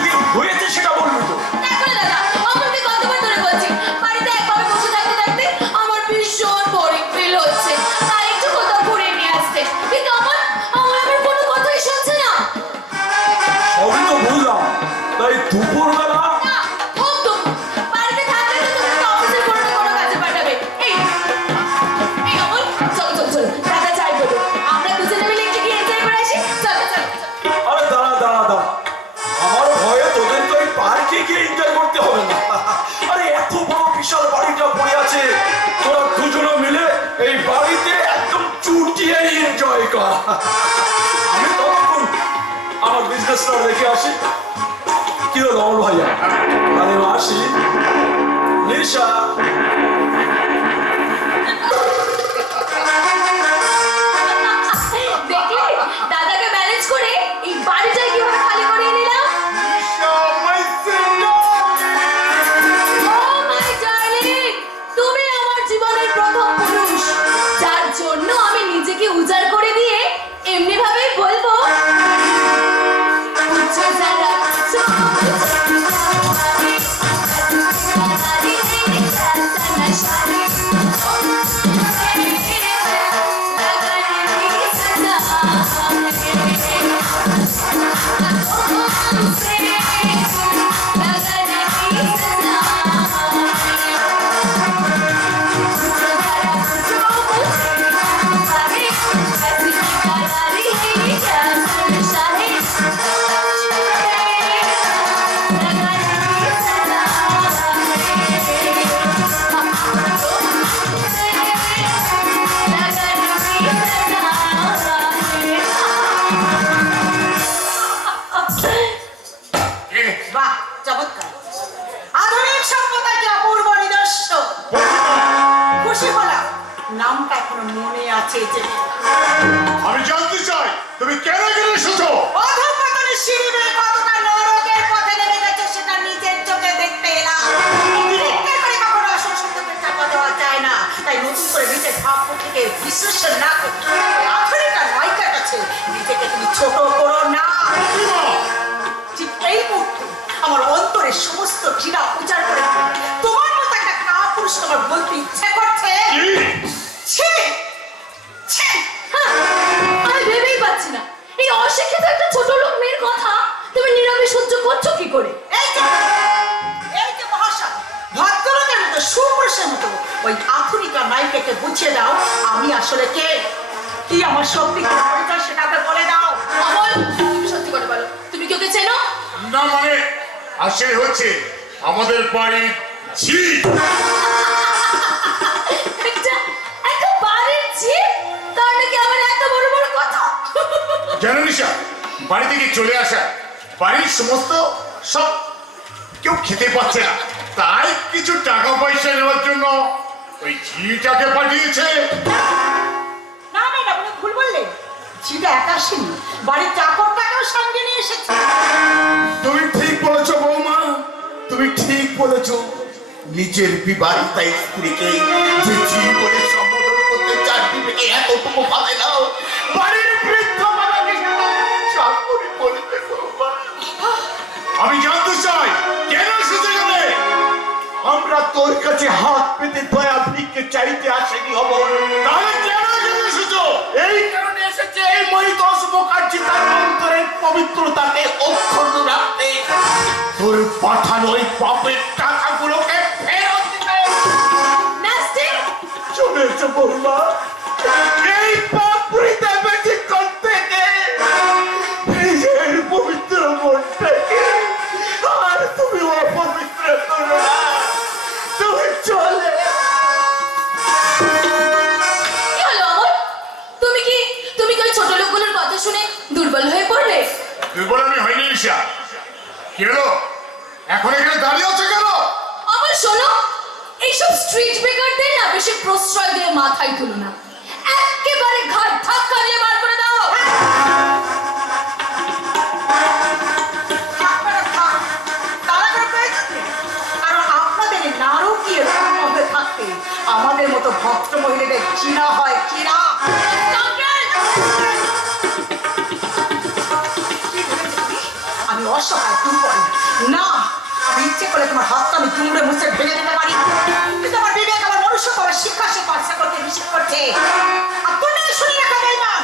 কি হয়েছে সেটা বলবি তো? দেখো না দাদা, আমাকে কতবার ধরে বলছি বাড়িতে একভাবে বসে থাকতে আমার ভীষণ বোরিং ফিল হচ্ছে, তাই একটু কোথাও ঘুরে নিয়ে আসতে। কিন্তু আমার কোনো একবার দেখে আসি কি হলো অমর ভাইয়া। আরে আসি নিশা। দেখলে দাদাকে ম্যানেজ করে এই বাড়িটা কিভাবে খালি করে নিলাম। Oh my darling, তুমি আমার জীবনের প্রথম পুরুষ, যার জন্য আমি নিজেকে উজাড় করে দিয়ে এমনি ভাবেই বলবো মুঝে যারা বাহ, চমৎকার। আধুনিক সভ্যতার কি অপূর্ব নিদর্শন। খুশি হলাম, নামটা এখনো মনে আছে যে। আমি জানতে চাই তুমি কেন এখানে এসেছো? অধঃপতনের সিঁড়ি বেয়ে কতটা নরকের পথে নেমে গেছে সেটা নিজের চোখে দেখতে এলাম। চিৎকার করে কখনো আসল সত্যকে চাপা দেওয়া যায় না। তাই নতুন করে নিজের ভাবমূর্তিকে বিশ্লেষণ না করে আধুনিক আর নায়িকার কাছে নিজেকে তুমি ছোট করো না। ঠিক এই মুহূর্তে আমার অন্তরের সমস্ত ঘৃণা উজাড় করে তোমার মতো একটা কাপুরুষ আমার বলতে ইচ্ছে করছে। ছি! ছি! হ্যাঁ, আমি ভেবেই পাচ্ছি না এই অশিক্ষিত একটা ছোট লোক মেয়ের কথা তুমি নীরবে সহ্য করছো কি করে। এই যে মহাশয়, ভদ্রলোকের মতো সুপুরুষের মতো ওই আধুনিকা নায়িকাকে বুঝিয়ে দাও আমি আসলে কে, কি আমার সত্যি পরিচয় সেটাকে বলে দাও। অমল, তুমি সত্যি করে বলো, তুমি কি ওকে চেনো? না মানে আসলে হচ্ছে আমাদের বাড়ির ঝি। একটা বাড়ির জিপ, তার নাকি আমার এত বড় বড় কথা। জানো নিশা, বাড়ি থেকে চলে আসা বাড়ির সমস্ত সব কেউ খেতে পাচ্ছে না, তাই কিছু টাকা পয়সা নেওয়ার জন্য ওই ঝিটাকে পাঠিয়েছে। না না এটা আপনি ভুল বললেন, ঝিটা একা আসেনি, বাড়ির চাকরটাকেও সঙ্গে নিয়ে এসেছে। তুমি ঠিক বলেছো বৌমা, তুমি ঠিক বলেছো। নিজের বিবাহিতা স্ত্রীকে যে ঝি বলে সম্বোধন করতে চার বিবেকে এতটুকু ভাবে নাও, বাড়ির বৃদ্ধ বাবাকে চাকরি বলতে বৌমা। আমি জানতে চাই কেন এসেছে এখানে? আমরা তোর কাছে হাত পেতে দয়া ভিক্ষে চাইতে আসেনি হব। তাহলে কেন এখানে এসেছো? এই কারণে এসেছে এই মহিতোষ মুখার্জি তার অন্তরের পবিত্রতাকে অক্ষুণ্ণ রাখতে তোর পাঠানো ওই পাপের টাকাগুলোকে ফেরত দিতে। নাস্তি, শুনেছ বৌমা, এই পাপ হৃদয় ব্যতিক্রম থেকে নিজের পবিত্র মনটাকে আর তুমি অপবিত্র করো না। তুমি চলে কি হলো অমল? তুমি কি ওই ছোট লোকগুলোর কথা শুনে দুর্বল হয়ে পড়লে? দুর্বল আমি হয়নি নিশা। কি হলো, এখন এখানে দাঁড়িয়ে আছো কেন? অমল শোনো, এইসব স্ট্রিট বেকারদের না বেশি প্রশ্রয় দিয়ে মাথায় তুলো না, একেবারে ঘাট ধাক্কা দিয়ে বার করে দাও। আপনারা থাক, তারা করে পেয়েছেন। কারণ আপনাদের এই নারকীয় সম্বন্ধে থাকতে আমাদের মতো ভদ্র মহিলাদের ঘৃণা হয়, ঘৃণা। আমি অসহায় দুর্বল না, আমি ইচ্ছে করে তোমার হাতটা আমি দুমড়ে মুছে ভেঙে দিতে পারি, কিন্তু আমার বিবেক আমার মনুষ্যত্ব আমার শিক্ষা সে পার্সা করতে নিষেধ করছে। আপনারা শুনে রাখা বেঈমান,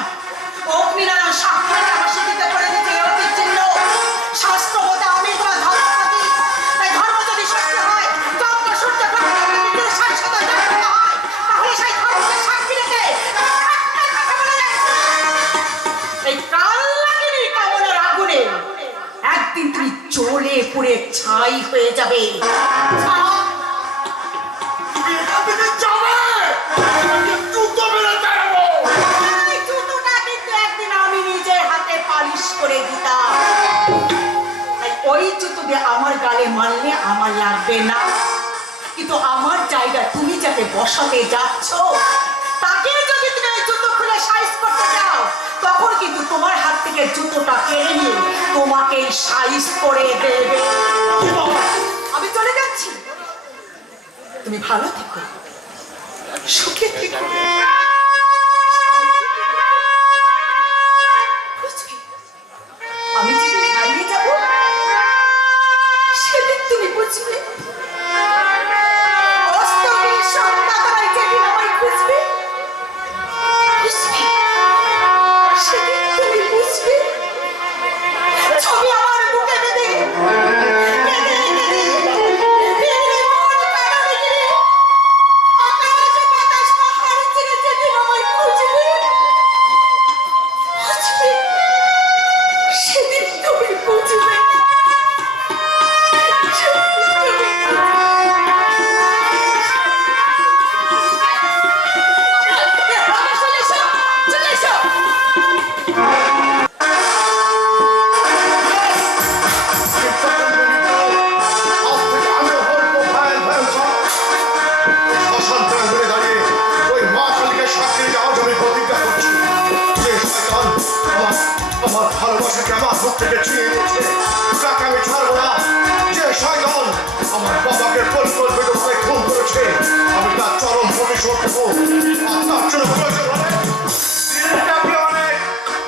অগ্নিনারায়ণ শাস্ত্রকে আমার স্মৃতিতে করে দিতে অতীত চিহ্ন। শাস্ত্র মতে আমি তোমার ধর্মপতি, তাই ধর্ম যদি সত্য হয়, যজ্ঞ সূর্য নিজের শাশ্বত জাগ্রত হয়, তাহলে সেই ধর্মকে সাক্ষী রেখে একটাই কথা বলে যাচ্ছি, এই কাল লাগিনীর কামনার আগুনে একদিন তুমি জ্বলে পুড়ে ছাই হয়ে যাবে। তুমি এখান থেকে যাবে, তোমাকে জুতো মেরে তাড়াবো। এই জুতোটা কিন্তু একদিন আমি নিজের হাতে পালিশ করে দিতাম। গালে মারলে আমার লাগবে না, কিন্তু আমার জায়গা তুমি যাকে বসাতে যাচ্ছ তাকে যদি তুমি এই জুতো খুলে সাইজ করতে যাও, তখন কিন্তু তোমার হাত থেকে জুতোটা কেড়ে নিয়ে তোমাকে সাইজ করে দেবে। আমি চলে যাচ্ছি, তুমি ভালো থেকো, সুখে থেকো। আমি যেদিন হারিয়ে যাব সেদিন তুমি বুঝবে, অস্তমের সন্ধ্যাবেলায় যেদিন আমায় খুঁজবে, সেদিন তুমি বুঝবে। ছবি আমার বুকে বেঁধে আমার ভালোবাসাকে আমার হাত থেকে ছিনিয়ে নিয়েছে, তাকে আমি ছাড়বো না। যে শয়তান আমার বাবাকে পরিকল্পিতভাবে খুন করেছে, আমি তার চরম প্রতিশোধ নেবো। আর তার জন্য প্রয়োজন হলে দিনটাকে অনেক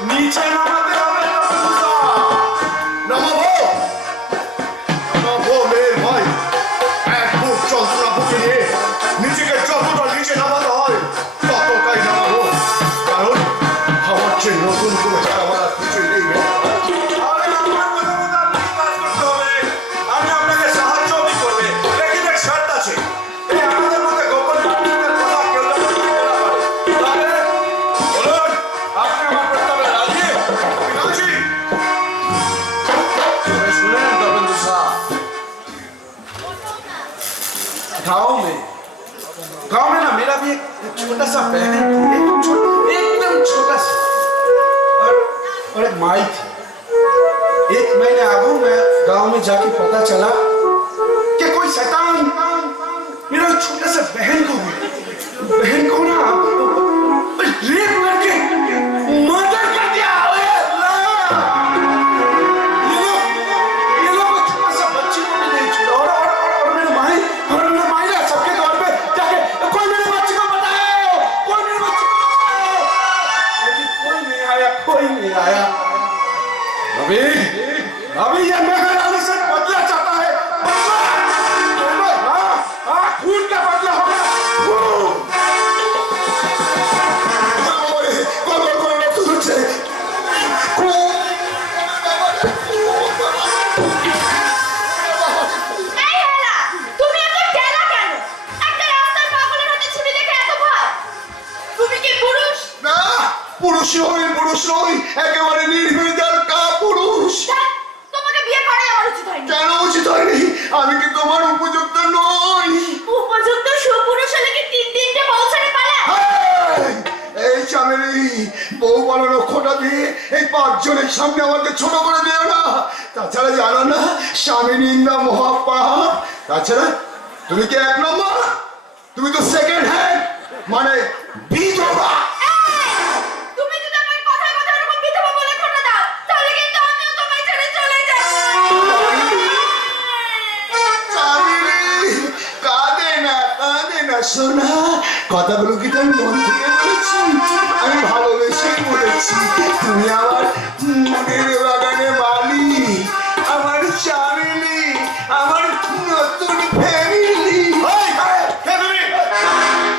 নিচে নামাতে হবে। নামাবো নামাবো মেয়ের ভাই। এক বুক যন্ত্রণা বুকে নিয়ে নিজেকে যতটা নিচে নামাতে হয় ততটাই নামাবো, কারণ আমার যে নতুন করে আমার আর কিছুই নেই। আরে আমার কথা মতো আপনাকে কাজ করতে হবে। আমি আপনাকে সাহায্য করবে, লেকিন এক শর্ত আছে। এই আমাদের মধ্যে গোপন রাজনীতির কথা কেউ যেন জানতে না পারে। তাহলে বলুন, আপনি আমার প্রস্তাবে রাজি? রাজি। सुने दबेंद्र साहब, गांव में ना मेरा भी एक छोटा सा बहन, एकदम छोटा सा, और एक माई थी। एक महीने आगू मैं गांव में जाके पता चला कि कोई शैतान मेरा छोटा सा बहन को ना रेप करके मर्डर कर दिया। ओए अल्लाह! ये लोग छोटा सा बच्ची को भी नहीं छोड़ा, और मेरे माई ना सबके घर पे जाके कोई मेरे बच्चे को बताओ, कोई मेरे बच्चे को बताओ, लेकिन कोई नहीं आया। अभी ये मेघरानी से बदला चाहता है, बदला। हाँ, खून का बदला होगा, खून। এই হেলা, তুমি এত টেলা কেন? একটা রাস্তার পাগলের হাতে ছুরি দেখে এত ভয়? তুমি কি পুরুষ? না, পুরুষ নই, একেবারে নির্বিচার কাপুরুষ। ধ্যাৎ, তোমাকে বিয়ে করাই আমার উচিত হয়নি। কেন উচিত হয়নি? আমি কি তোমার উপযুক্ত নই? উপযুক্ত সুপুরুষ হলে কি তিনটে পৌঁছাতে পারে? হেই! এই চামেলি বউ বানানো খোটা দিয়ে এই 5 জনের সামনে আমাকে ছোট করে দিও না। তাছাড়া জানো না স্বামী নিন্দা মহাপাপ। তাছাড়া তুমি কি 1 নম্বর? তুমি তো সেকেন্ড হ্যান্ড, মানে বিধবা। তুমি যদি আমার কথায় কথায় এরকম বিধবা বলে খোটা দাও, তাহলে কিন্তু আমিও তোমায় ছেড়ে চলে যাব। চামেলি কাঁদে না সোনা, কথাগুলো কি তুমি মন থেকে বলেছি? আমি ভালোবেসে বলেছি। তুমি আমার মনের বাগানে মালি, আমার চামেলি, আমার নতুন ফ্যামিলি।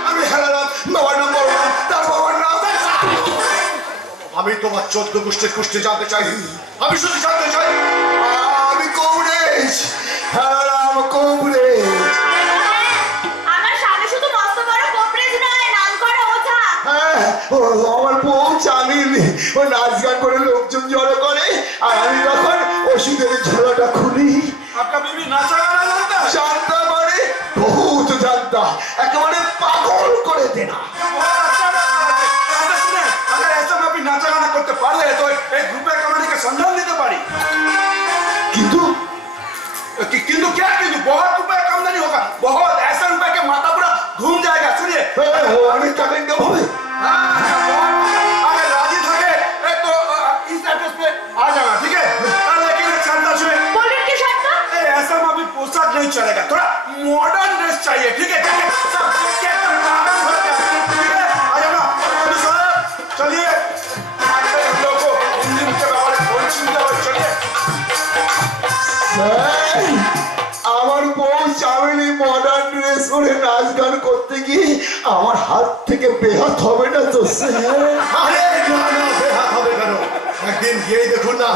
আমি হেলালাম বাবার নাম বললাম, তার বাবার নাম। আমি তোমার 14 গোষ্ঠী জানতে চাই। আমি শুধু জানতে চাই আমি কংগ্রেস, হেলালাম কংগ্রেস। আমার স্বামী শুধু মস্ত বড় কোপরেজ নয়, নাম করা ওঝা। হ্যাঁ, আমার বউ চামেলি ও নাচ গান করে লোকজন জড়ো করে, আর আমি তখন ওষুধের ঝোলাটা খুলি। आपका बीवी नाचा गाना जानता है? জানতা মানে বহুত জানতা, একেবারে পাগল করে দেনা। बहुत अच्छा डांस है। सुने, अगर ऐसा में भी नाचा गाना करते पारे तो एक ग्रुपे कमेडी के संधान दिते पारी। কিন্তু কিন্তু क्या কিন্তু बहुत रुपए कम नहीं होगा बहुत ऐसा रुपए के माथा पूरा घूम जाएगा सुनिए অনেক টাকা ইনকাম হবে। अगर राजी থাকে तो इस एड्रेस पे आ जाना ठीक है लेकिन एक शर्त है বলুন কি শর্ত? ऐसा में अभी पोशाक नहीं चलेगा थोड़ा मॉडर्न ड्रेस चाहिए ठीक है सब देख के एकदम पागल हो गया ठीक है आ जाना साहब चलिए आगे हम लोग को इंजन के बारे में बहुत चिंता है चलिए আমার বউ চামেলি মডার্ন ড্রেস পরে নাচ গান করতে গিয়ে আমার হাত থেকে বেহাত হবে না তো আরে না না বেহাত হবে কেন? একদিন গিয়েই দেখুন না,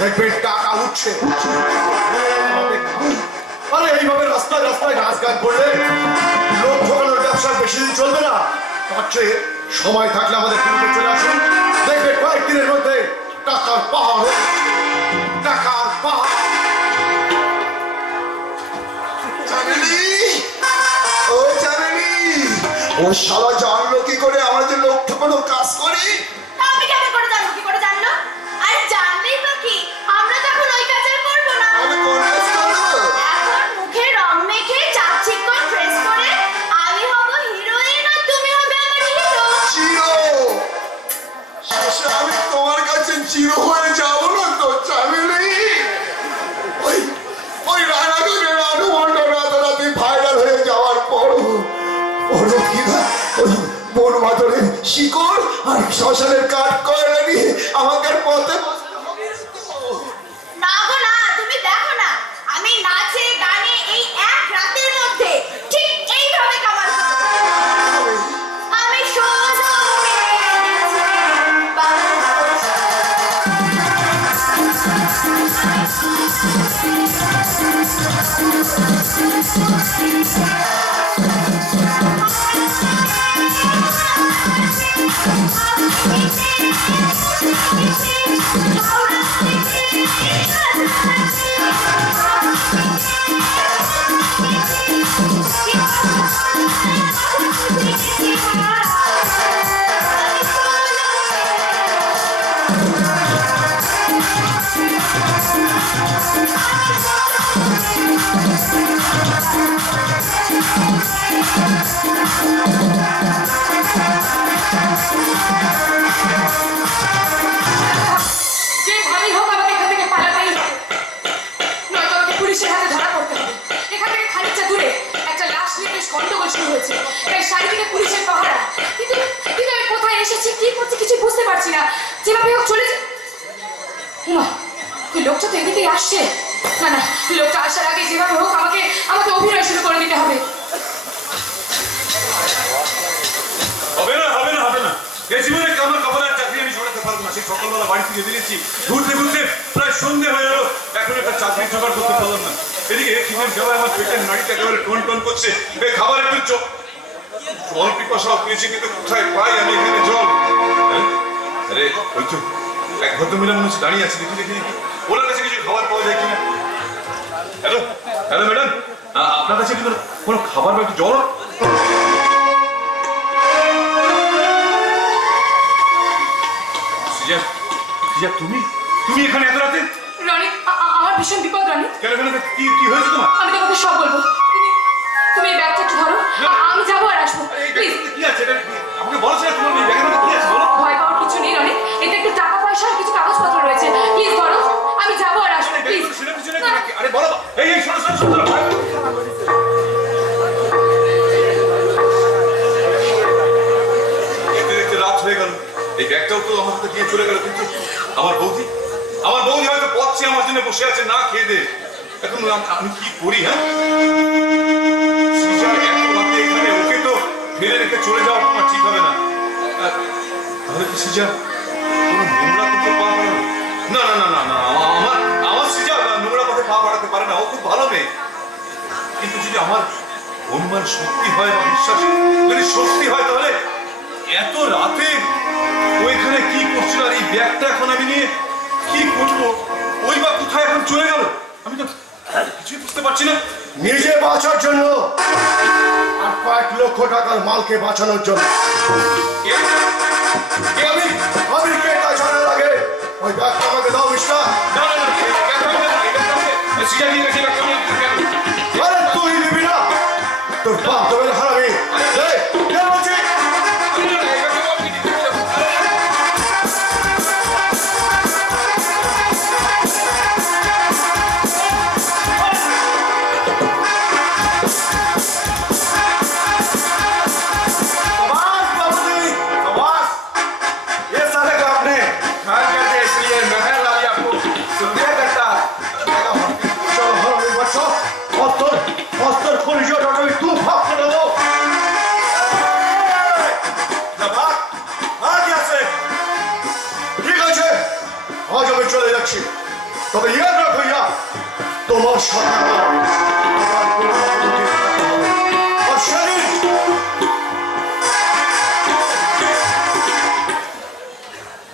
দেখবেন টাকা উঠছে। আরে এইভাবে রাস্তায় রাস্তায় নাচ গান করলে লোক ঠকানোর ব্যবসা বেশি দিন চলবে না। তার চেয়ে সময় থাকলে আমাদের গ্রুপে চলে আসুন, দেখবে কয়েকদিনের মধ্যে টাকার পাহাড় হয়ে গেছে। টাকার পাহাড়। ও চামেলি ও শালা জানলো কি করে আমরা যে লোক ঠকানোর কাজ করি? আমি কেমন করে জানবো, কি করে জানলো? আরে জানলেই বা কি, আমরা তো এখন ওই কাজ আর করবো না। আমি কোন কাজ করবো? এখন মুখে রং মেখে চাকচিক্কর ড্রেস পরে আমি হব হিরোইন আর তুমি হবে আমার হিরো। চিরো শেষে আমি তোমার কাছে চিরো হয়ে যাবো না তো চামেলি? ওই ওই রানাঘাটে রানু মন্ডল রাতারাতি ভাইরাল হয়ে যাওয়ার পরও ওর কি না বন মাতরের শিকড় আর শ্মশানের কাঠ কয়লা নিয়ে আমাকে আর পথে না গো না, তুমি দেখো না আমি নাচে গানে এই এক রাতের মধ্যে ঠিক এইভাবে কামাল করব। আমি সোজা উড়ে গেছি বাংলাদেশ। যেভাবেই হোক আমাকে এখান থেকে পালাতেই হবে, নয়তো আমাকে পুলিশের হাতে ধরা পড়তে হবে। এখান থেকে খানিকটা দূরে একটা লাশ নিয়ে বেশ গন্ডগোল শুরু হয়েছে, তাই চারিদিকে পুলিশের পাহারা। কিন্তু কিন্তু আমি কোথায় এসেছি, কি করছি কিছু বুঝতে পারছি না। যেভাবে হোক চলে যে উমা, ওই লোকটা তো এদিকেই আসছে। না না, লোকটা আসার আগে যেভাবে হোক আমাকে আমাকে অভিনয় শুরু করে দিতে হবে। হবে না হবে না হবে না, এই জীবনে আমার কপালের চাকরি আমি সরাতে পারবো না। সেই সকালবেলা বাড়ি থেকে বেরিয়েছি, ঘুরতে ঘুরতে প্রায় সন্ধে হয়ে গেল, এখন একটা চাকরি জোগাড় করতে পারলাম না। এদিকে খিদের সেবায় আমার পেটের নাড়িটা একেবারে টন টন করছে। এই খাবার একটু জল পিপাসাও পেয়েছি, কিন্তু কোথায় পাই আমি এখানে জল? আরে ওই তো এক ভদ্রমহিলা মনে হচ্ছে দাঁড়িয়ে আছে, দেখি দেখি দেখি ওনার কাছে কিছু খাবার পাওয়া যায় কিনা। হ্যালো হ্যালো ম্যাডাম, আপনার কাছে কিন্তু কোনো খাবার বা একটু জল? সিজা, সিজা, তুমি তুমি এখানে এত রাতে? রনি, আমার ভীষণ বিপদ রনি। কেন কেন কি কি হয়েছে তোমার? আমি তোমাকে সব বলবো। তুমি এই ব্যাগটা একটু ধরো, আমি যাবো আর আসবো। প্লিজ। কি আছে এটা? আমাকে বলো সেটা, তোমার এই ব্যাগের মধ্যে কি আছে বলো? ভয় পাওয়ার কিছু নেই রনি, এতে একটু টাকা পয়সা আর কিছু কাগজপত্র রয়েছে। প্লিজ ধরো, আমি যাবো আর আসবো। প্লিজ। সেটা কিছু নাকি? আরে বলো, এই এই শোনো শোনো শোনো। দেখতে দেখতে রাত হয়ে গেল, এই ব্যাগটাও তো আমার হাতে দিয়ে চলে গেল। কিন্তু আমার বৌদি হয়তো পথ চেয়ে আমার জন্য বসে আছে না খেয়ে দে। এখন আমি কি করি? হ্যাঁ, সিজা এত রাতে এখানে, ওকে তো ফেলে রেখে চলে যাওয়া আমার ঠিক হবে না। তাহলে কি সিজা কোনো নোংরা পথে পা বাড়াবে? না না না না না, আমার সিজা নোংরা পথে পা বাড়াতে পারে না, ও খুব ভালো মেয়ে। কিন্তু যদি আমার অনুমান সত্যি হয় বা বিশ্বাস যদি সত্যি হয়, তাহলে এত রাতে ও এখানে কি করছিল? আর এই ব্যাগটা এখন আমি নিয়ে কি করবো? ওই বা কোথায় এখন চলে গেল? আমি তো কিছুই বুঝতে পারছি না। নিজে বাঁচার জন্য আর কয়েক লক্ষ টাকার মালকে বাঁচানোর জন্য। আমি কে তা জানার আগে ওই ব্যাগটা আমাকে দাও মিস্টার। না না না, এই ব্যাগটা আমাকে সিজা নিয়ে গেছে ডাক্তার আরে তুই নিবি না তোর বাপ দেবেন হারাবি বলছি आवाज बाबूजी आवाज ये साले को आपने घर कर दिया इसलिए महल वाली आपको सुनिए करता চল হারাবি বাচ্চা অস্তর পরিচয় আমি তুই ভাব করে দেবো जवाब आ गया से ঠিক আছে আজ আমি চলে যাচ্ছি তবে ইয়াদ রাখো ইয়া তোমার সাথে আমার কোনো সম্পর্ক থাকতে হবে। আর শরীর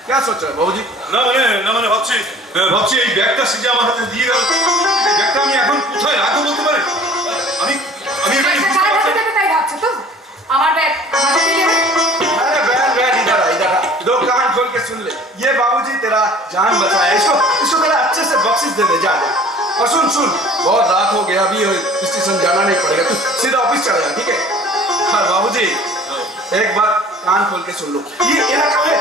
क्या सोच रहे हो बाबूजी না মানে ভাবছি এই ব্যাগটা সিজা আমার হাতে দিয়ে গেল এই ব্যাগটা আমি এখন কোথায় রাখবো বলতে পারি আমি আমি এটা বুঝতে পারছি না। তাই ভাবছো তো আমার ব্যাগ अरे बैन इधर आ दो कान खोल के सुन ले ये बाबूजी तेरा जान बचाया इसको तेरा अच्छे से बख्शिश दे दे जा और सुन बहुत रात हो गया अभी स्टेशन जाना नहीं पड़ेगा तू सीधा ऑफिस चला जा ठीक है हाँ बाबूजी एक बात कान खोल के सुन लो ये इलाका में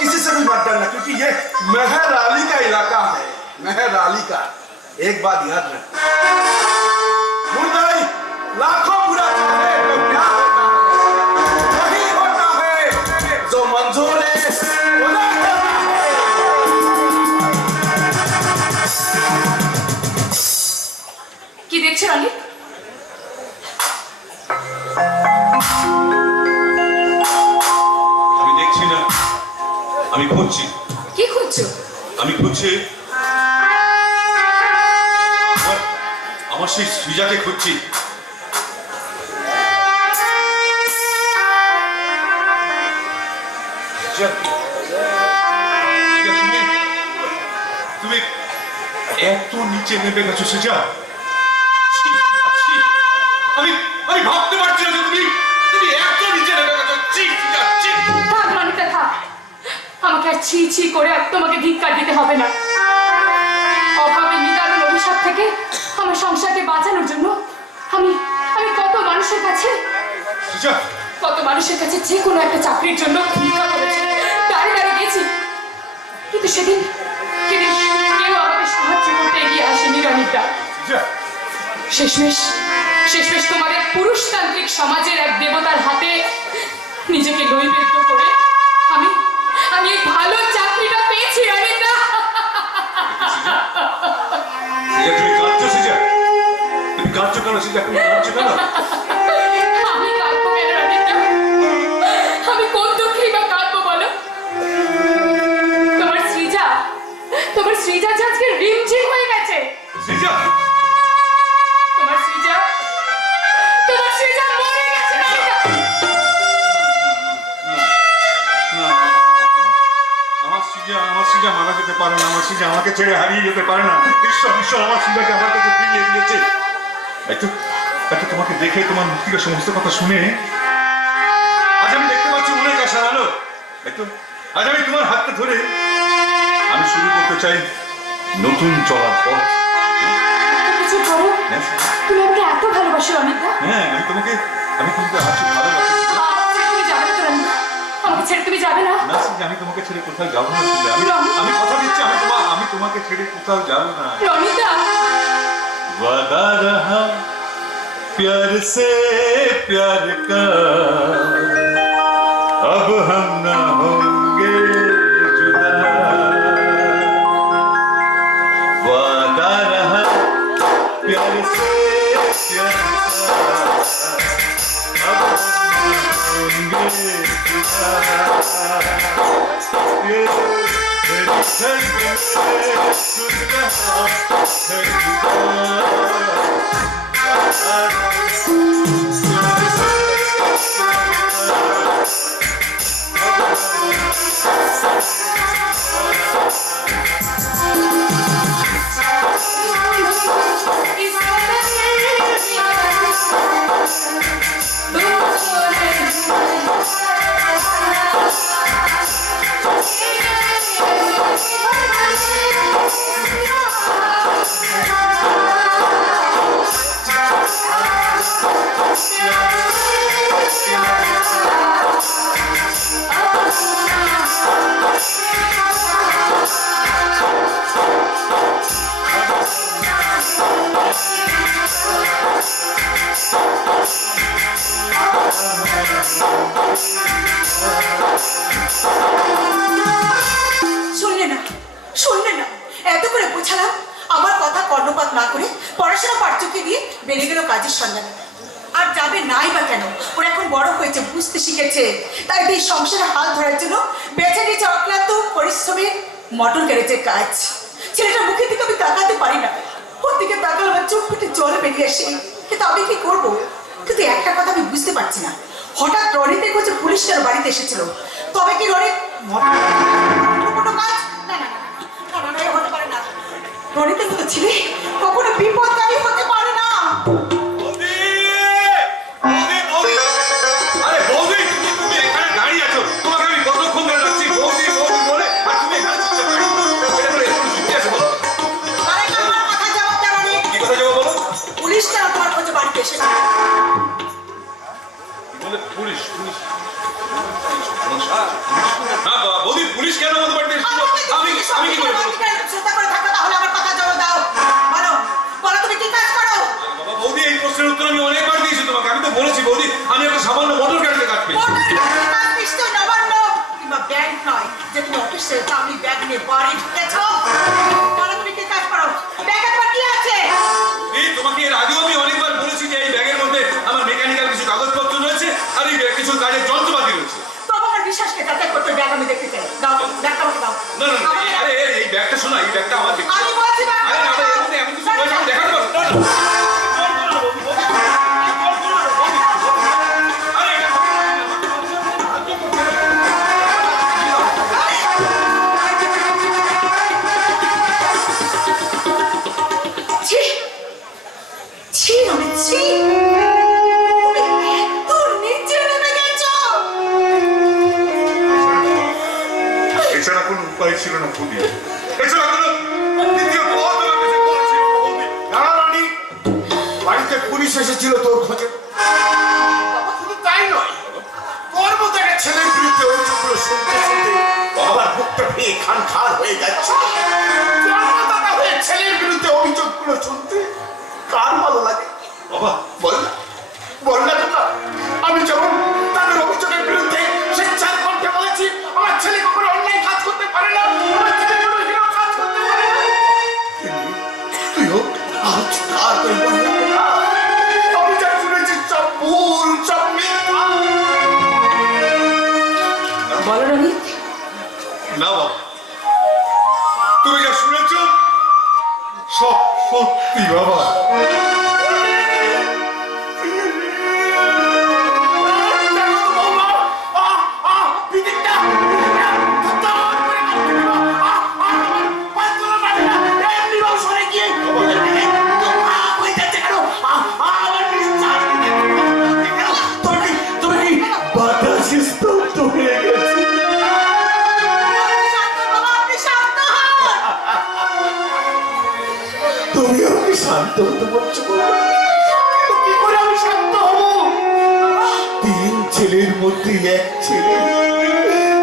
किसी से भी मत डरना क्योंकि ये महर अली का इलाका है महर अली का एक बात याद रख मुर्दाई लाखों बुरा चाहे तो क्या होता है वही होता है जो मंजूर है खुदा होता है কি দেখছেন অনিক আমি দেখছি না আমি খুঁজছি কি খুঁজছো আমি খুঁজছি আমার সেই সৃজাকে খুঁজছি সৃজা, তুমি এত নিচে নেমে গেছো সৃজা ছি, ছি, আমি ভাবতে পারছি না যে তুমি এত নিচে নেমে গেছো ছি, সৃজা, ছি। থাক মানিতা থাক আমাকে আর ছি ছি করে আর তোমাকে ধিক্কার দিতে হবে না অভাবে নিদারুণ অভিশাপ থেকে আমার সংসারকে বাঁচানোর জন্য আমি আমি কত মানুষের কাছে সৃজা, যে কোনো একটা চাকরির জন্য ভিক্ষা করেছি দাঁড়িয়ে গেছি কিন্তু সেদিন কেউ আমাকে সাহায্য করতে এগিয়ে আসেনি রনিতা সৃজা, শেষমেশ তোমাদের পুরুষতান্ত্রিক সমাজের এক দেবতার হাতে নিজেকে নৈবেদ্য করে আমি এই ভালো চাকরিটা পেয়েছি রনিতা তুমি কাঁদছো সৃজা, তুমি কাঁদছো কেন সৃজা, তুমি কাঁদছো কেন? আমি কাঁদবো কেন রনিতা আমি কোন দুঃখেই বা কাঁদবো বলো তোমার সৃজা যে আজকে রিমঝিম হয়ে গেছে সৃজা, তোমার সৃজা মরে গেছে রনিতা না, আমার সৃজা মারা যেতে পারে না, আমার সৃজা আমাকে ছেড়ে হারিয়ে যেতে পারে না। ঈশ্বর আমার সৃজাকে আমার কাছে ফিরিয়ে দিয়েছে। একটু তোমাকে দেখে তোমার মুখ থেকে সমস্ত কথা শুনে আজ আমি দেখতে পাচ্ছি অনেক আশার আলো। আজ আমি তোমার হাতটা ধরে আমি শুরু করতে চাই নতুন চলার পথ। কিছু করো তুমি আমাকে এত ভালোবাসো রনিতা হ্যাঁ, আমি তোমাকে আজ ভালোবাসি। তুমি যাবে না তো রনিতা আমাকে ছেড়ে তুমি যাবে না না সৃজা, আমি তোমাকে ছেড়ে কোথাও যাবো না সৃজা। আমি কথা দিচ্ছি আমি তোমাকে ছেড়ে কোথাও যাবো না। রনিতা वादा रहा प्यार से प्यार का अब हम ना होंगे जुदा। वादा रहा प्यार से प्यार का अब हम ना होंगे जुदा। ये मेरी धड़कन सुन रहा है Thank you. চলে গেল কাজের সন্ধানে। আর যাবে নাই বা কেন, ওরা এখন বড় হয়েছে, বুঝতে শিখেছে। তাই এই সংসারে হাল ধরার জন্য বেছে নিয়েছে অক্লান্ত পরিশ্রমে মটর গ্যারেজের কাজ। ছেলেটার মুখের দিকে আমি তাকাতে পারি না, ওর দিকে তাকালে আমার চোখ ফেটে জল বেরিয়ে আসে। কিন্তু আমি কি করবো? কিন্তু একটা কথা আমি বুঝতে পারছি না, হঠাৎ রনিতের কাছে পুলিশ তার বাড়িতে এসেছিল। তবে কি রনিত কোনো কাজ? না না না না না, এ হতে পারে না। রনিতের মতো ছেলে কখনো বিপদকারী হতে পারে না। আরে বৌদি, তুমি এখানে দাঁড়িয়ে আছো, তোমাকে আমি কতক্ষণ ধরে ডাকছি বৌদি বৌদি বলে, আর তুমি এখানে চুপচাপ দাঁড়িয়ে আছো। বলো আরে না, আমার কথা জবাব দাও রনিত। কি কথা যাবো বলো? পুলিশটা তোমার কাছে বাড়িতে এসেছে। বলে পুলিশ পুলিশ না বৌদি, পুলিশ কেন আমাদের বাড়িতে এসেছিল? আমি কি করে বলবো? শ্রদ্ধা করে থাকো, তাহলে আমার কথা জবাব দাও। বলো বলো, তুমি কি কাজ করো? বাবা বৌদি, এই প্রশ্নের উত্তর আমি অনেকবার দিয়েছি তোমাকে। আমি তো বলেছি বৌদি, আমি একটা সামান্য মোটর গাড়িতে কাজ পেয়েছি। কাজ নিশ্চয় নবান্ন কিংবা ব্যাংক নয় যে তুমি অফিসের দামি ব্যাগ নিয়ে বাড়ি ঢুকেছ। বলো তুমি কি কাজ করো? ব্যাগের পর কি আছে? এই তোমাকে এর আগেও আমি অনেকবার বলেছি যে এই ব্যাগের মধ্যে আমার মেকানিক্যাল কিছু কাগজপত্র রয়েছে, আর এই কিছু কাজের যন্ত্রপাতি রয়েছে। তবু আমার বিশ্বাসকে যাচাই করতে ব্যাগ আমি দেখতে চাই। দাও ব্যাগটা আমাকে দাও। না না না, আরে এই ব্যাগটা শোনা, এই ব্যাগটা আমার দেখতে। আমি বলছি ব্যাগটা আরে না, দাও। এর মধ্যে এমন কিছু রয়েছে আমি দেখাতে পারবো না। না, না। ছি ছি আমি ছি, তুমি এত নিচে নেমে গেছো। এছাড়া কোনো উপায় ছিল না বৌদি। এছাড়া কোনো দ্বিতীয় পথ আমার কাছে কোনো ছিল না বৌদি। দাঁড়া রানী, বাড়িতে পুলিশ এসেছিল তোর খোঁজে। বাবা, শুধু তাই নয়, তোর মতো একটা ছেলের বিরুদ্ধে অভিযোগগুলো শুনতে শুনতে বাবার বুকটা ভেঙে খান খান হয়ে যাচ্ছে। জন্মদাতা হয়ে ছেলের বিরুদ্ধে অভিযোগগুলো শুনতে কার ভালো লাগে? বাবা বল না, বল না তোমরা। আমি যেমন তাদের অভিযোগের বিরুদ্ধে স্বেচ্ছার কণ্ঠে বলেছি, আমার ছেলে কখনো অন্যায় কাজ করতে পারে না, আমার ছেলে কোনো হীন কাজ করতে পারে না। তুইও আজ কার করে বললি না? আমি যা শুনেছি সব ভুল, সব মিথ্যা। বলো রনিত। না বাবা, তুমি যা শুনেছ সব সত্যি বাবা। স্তব্ধ হয়ে গেছে। আপনি শান্ত হন। তুমি আমাকে শান্ত হতে বলছো? কিন্তু কি করে আমি শান্ত হবো? তিন ছেলের মধ্যে এক ছেলে,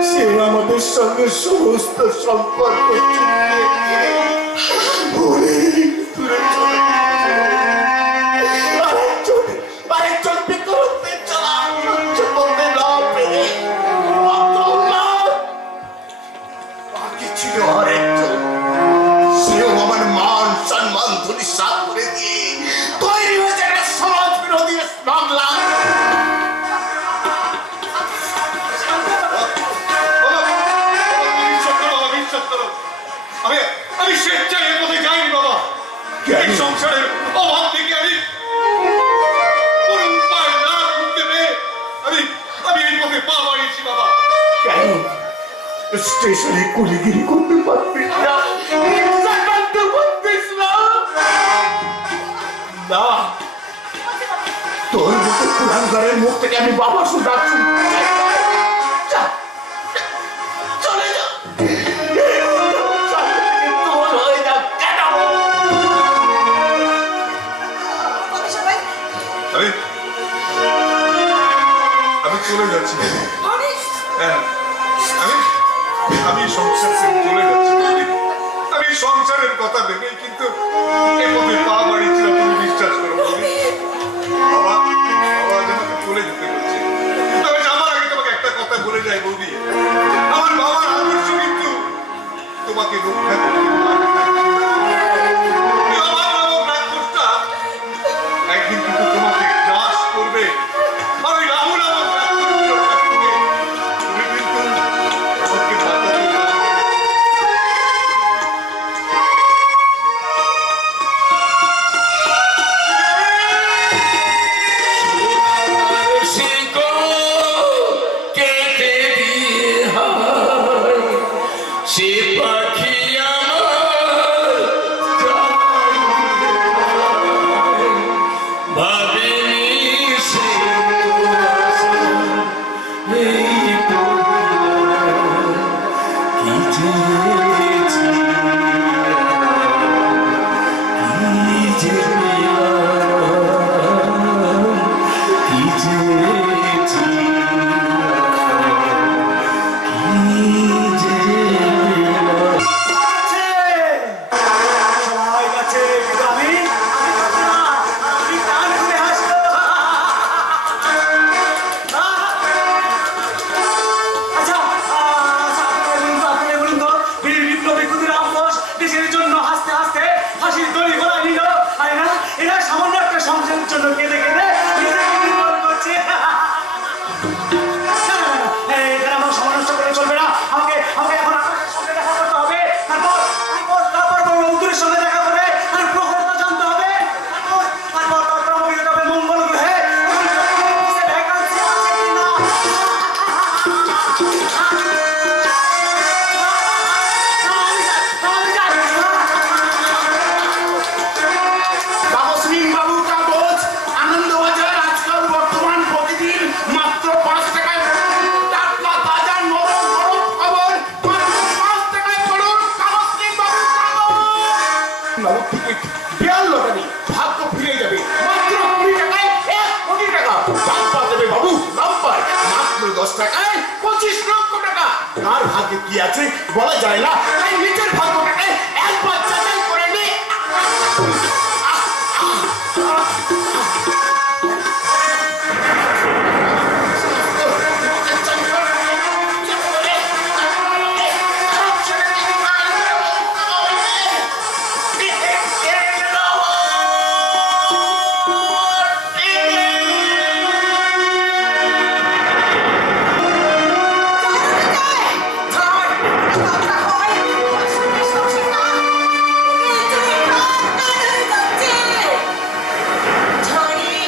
সে আমাদের সঙ্গে সমস্ত সম্পর্ক চুকিয়ে দিয়ে অনেক দূরে চলে গেছে। আরেকজন বিকল্পের জ্বালা সহ্য করতে না পেরে বাকি ছিল আরেকজন। সেও আমার মান সম্মান ধূলিসাৎ করে দিয়ে তৈরি হয়েছে একটা সমাজ বিরোধী স্মাগলার। আমি স্বেচ্ছায় এর পথে যাইনি বাবা। এই সংসারের অভাব থেকে আমি কোনো উপায় না খুঁজতে পেরে আমি এই পথে পা বাড়িয়েছি বাবা। কেন স্টেশনে কুলিগিরি করতে পারতিস না? রিক্সা টানতে পারতিস না? না, তোর মতো কুলাঙ্গারের মুখ থেকে আমি বাবা শুনতে যা, চলে যা। এই সংসার থেকে দূর হয়ে যা। কেন? সবাই আমি চলে যাচ্ছি। রনিত, হ্যাঁ, আমি সংসার থেকে চলে যাচ্ছি। আমি সংসারের কথা ভেবেই কিন্তু এ পথে পা বাড়িয়েছিলাম। তুমি বিশ্বাস করো বাবা, বাবা আজ আমাকে চলে যেতে বলছে। তবে যাবার আগে তোমাকে একটা কথা বলে যাই বৌদি, আমার বাবার আদর্শ কিন্তু তোমাকে রক্ষা করতে পারবে না। আমার বাবার রাক্ষসটা একদিন মানুষের জন্য কেঁদে কেঁদে নিজেকে নির্মল করছে। এখানে আমার সময় নষ্ট করে চলবে না। আমাকে এখন আকাশের সঙ্গে দেখা করতে হবে, তারপর রৌদ্রের সঙ্গে দেখা করে আর প্রহরটা জানতে হবে, তারপর আমাকে যেতে হবে মঙ্গল গ্রহে। ভ্যাকান্সি আছে কিনা। কাগজহীন বাবু কাগজ আনন্দবাজার আজকাল বর্তমান প্রতিদিন মাত্র 5 টাকায় টাটকা তাজা নরম নরম খবর মাত্র 5 টাকায় পড়ুন কাগজহীন বাবু কাগজ। বাবু টিকিট বিয়ার লটারি ভাগ্য ফিরে যাবে মাত্র 20 টাকায় 1 কোটি টাকা বাম্পার দেবে বাবু বাম্পার মাত্র 10 টাকায় 25 লক্ষ টাকা। কার ভাগ্যে কি আছে বলা যায় না, তাই নিজের ভাগ্যটাকে একবার যাচাই করে নে। ঝড়ে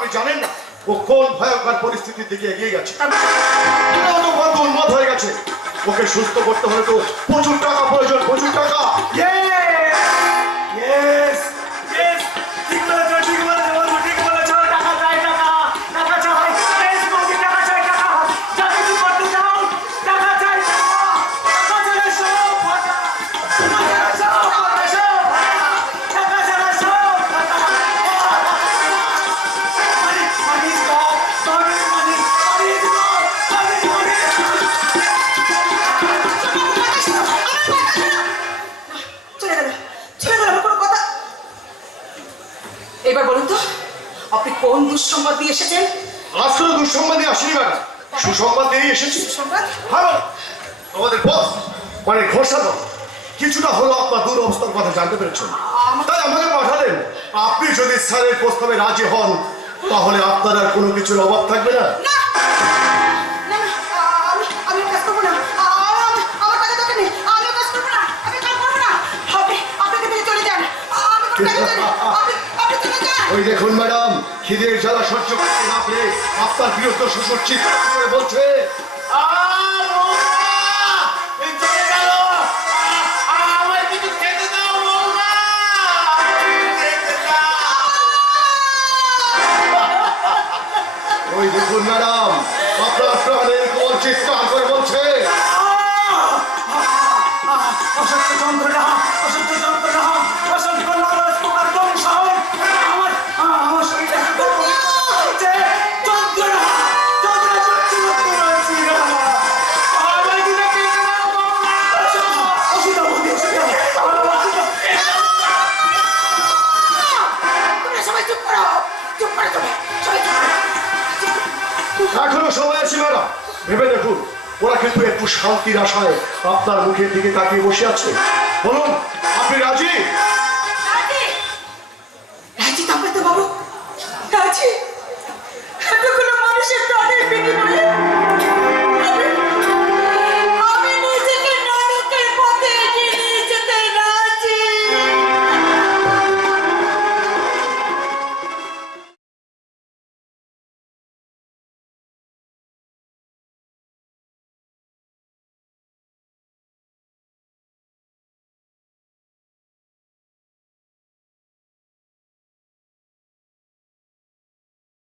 আপনি জানেন না ও কোন ভয়ঙ্কর পরিস্থিতির দিকে এগিয়ে গেছে। এটাও তো বদ্ধ উন্মাদ হয়ে গেছে। ওকে সুস্থ করতে হলে তো প্রচুর টাকা প্রয়োজন, প্রচুর টাকা। Yes! Yes! ঠিক বলেছো, ঠিক বলেছো, বন্ধু, ঠিক বলেছো। টাকা চাই, টাকা। টাকা চাই। Yes, বৌদি, টাকা চাই, টাকা। যা কিছু করতে চাও, টাকা চাই, টাকা। টাকা ছাড়া সব ফাঁকা। টাকা ছাড়া সব ফাঁকা, সব ফাঁকা। টাকা ছাড়া সব ফাঁকা। Money, money is gone. Money, money, money is gone. Money, money. চলে গেল, চলে গেল, আমার কোনো কথা। এবার বলুন তো আপনি কোন দুঃসংবাদ দিয়ে এসেছেন? আজ কোনো দুঃসংবাদই আসেনি ম্যাডাম, সুসংবাদ নিয়েই এসেছি। সংবাদ? হ্যাঁ, আমাদের বস মানে ঘোষা কিছুটা হলো আপনার দুরবস্থার কথা জানতে পেরেছেন, তাই আমাকে পাঠালেন। আপনি যদি স্যারের প্রস্তাবে রাজি হন তাহলে আপনার আর কোনো কিছুর অভাব থাকবে না। না, না, না, আমি কাজ করবো না। আমার টাকা দরকার নেই। আমি কাজ করবো না। আমি কাজ করবো না। আপনি এখান থেকে চলে যান। আমি কোনো টাকা চাই না। আপনি চলে যান। ওই দেখুন ম্যাডাম, খিদের জ্বালা সহ্য করতে না পেরে আপনার বিরুদ্ধে শ্বশুর চিৎকার করে বলছে, আমার কিছু খেতে দাও বৌমা। ওই দেখুন ম্যাডাম, আপনার প্রাণের কোন চিৎকার করে বলছে, অসত্য যন্ত্রণা, অসত্য যন্ত্রণা, অসত্য নরস পোকার বংশ। আমার শরীরে যন্ত্রণা, যন্ত্রণা, যন্ত্রণা সহ্য করতে পারছি না। আমার কিছু খেতে দাও বৌমা। ওষুধ দাও, বৌদি, ওষুধ দাও। ওষুধ দাও। তোমরা সবাই চুপ করো। চুপ করো তুমি। সবাই চুপ করো। এখনো সময় আছে ম্যাডাম, ভেবে দেখুন ওরা কিন্তু একটু শান্তির আশায় আপনার মুখের দিকে তাকিয়ে বসে আছে। বলুন আপনি রাজি?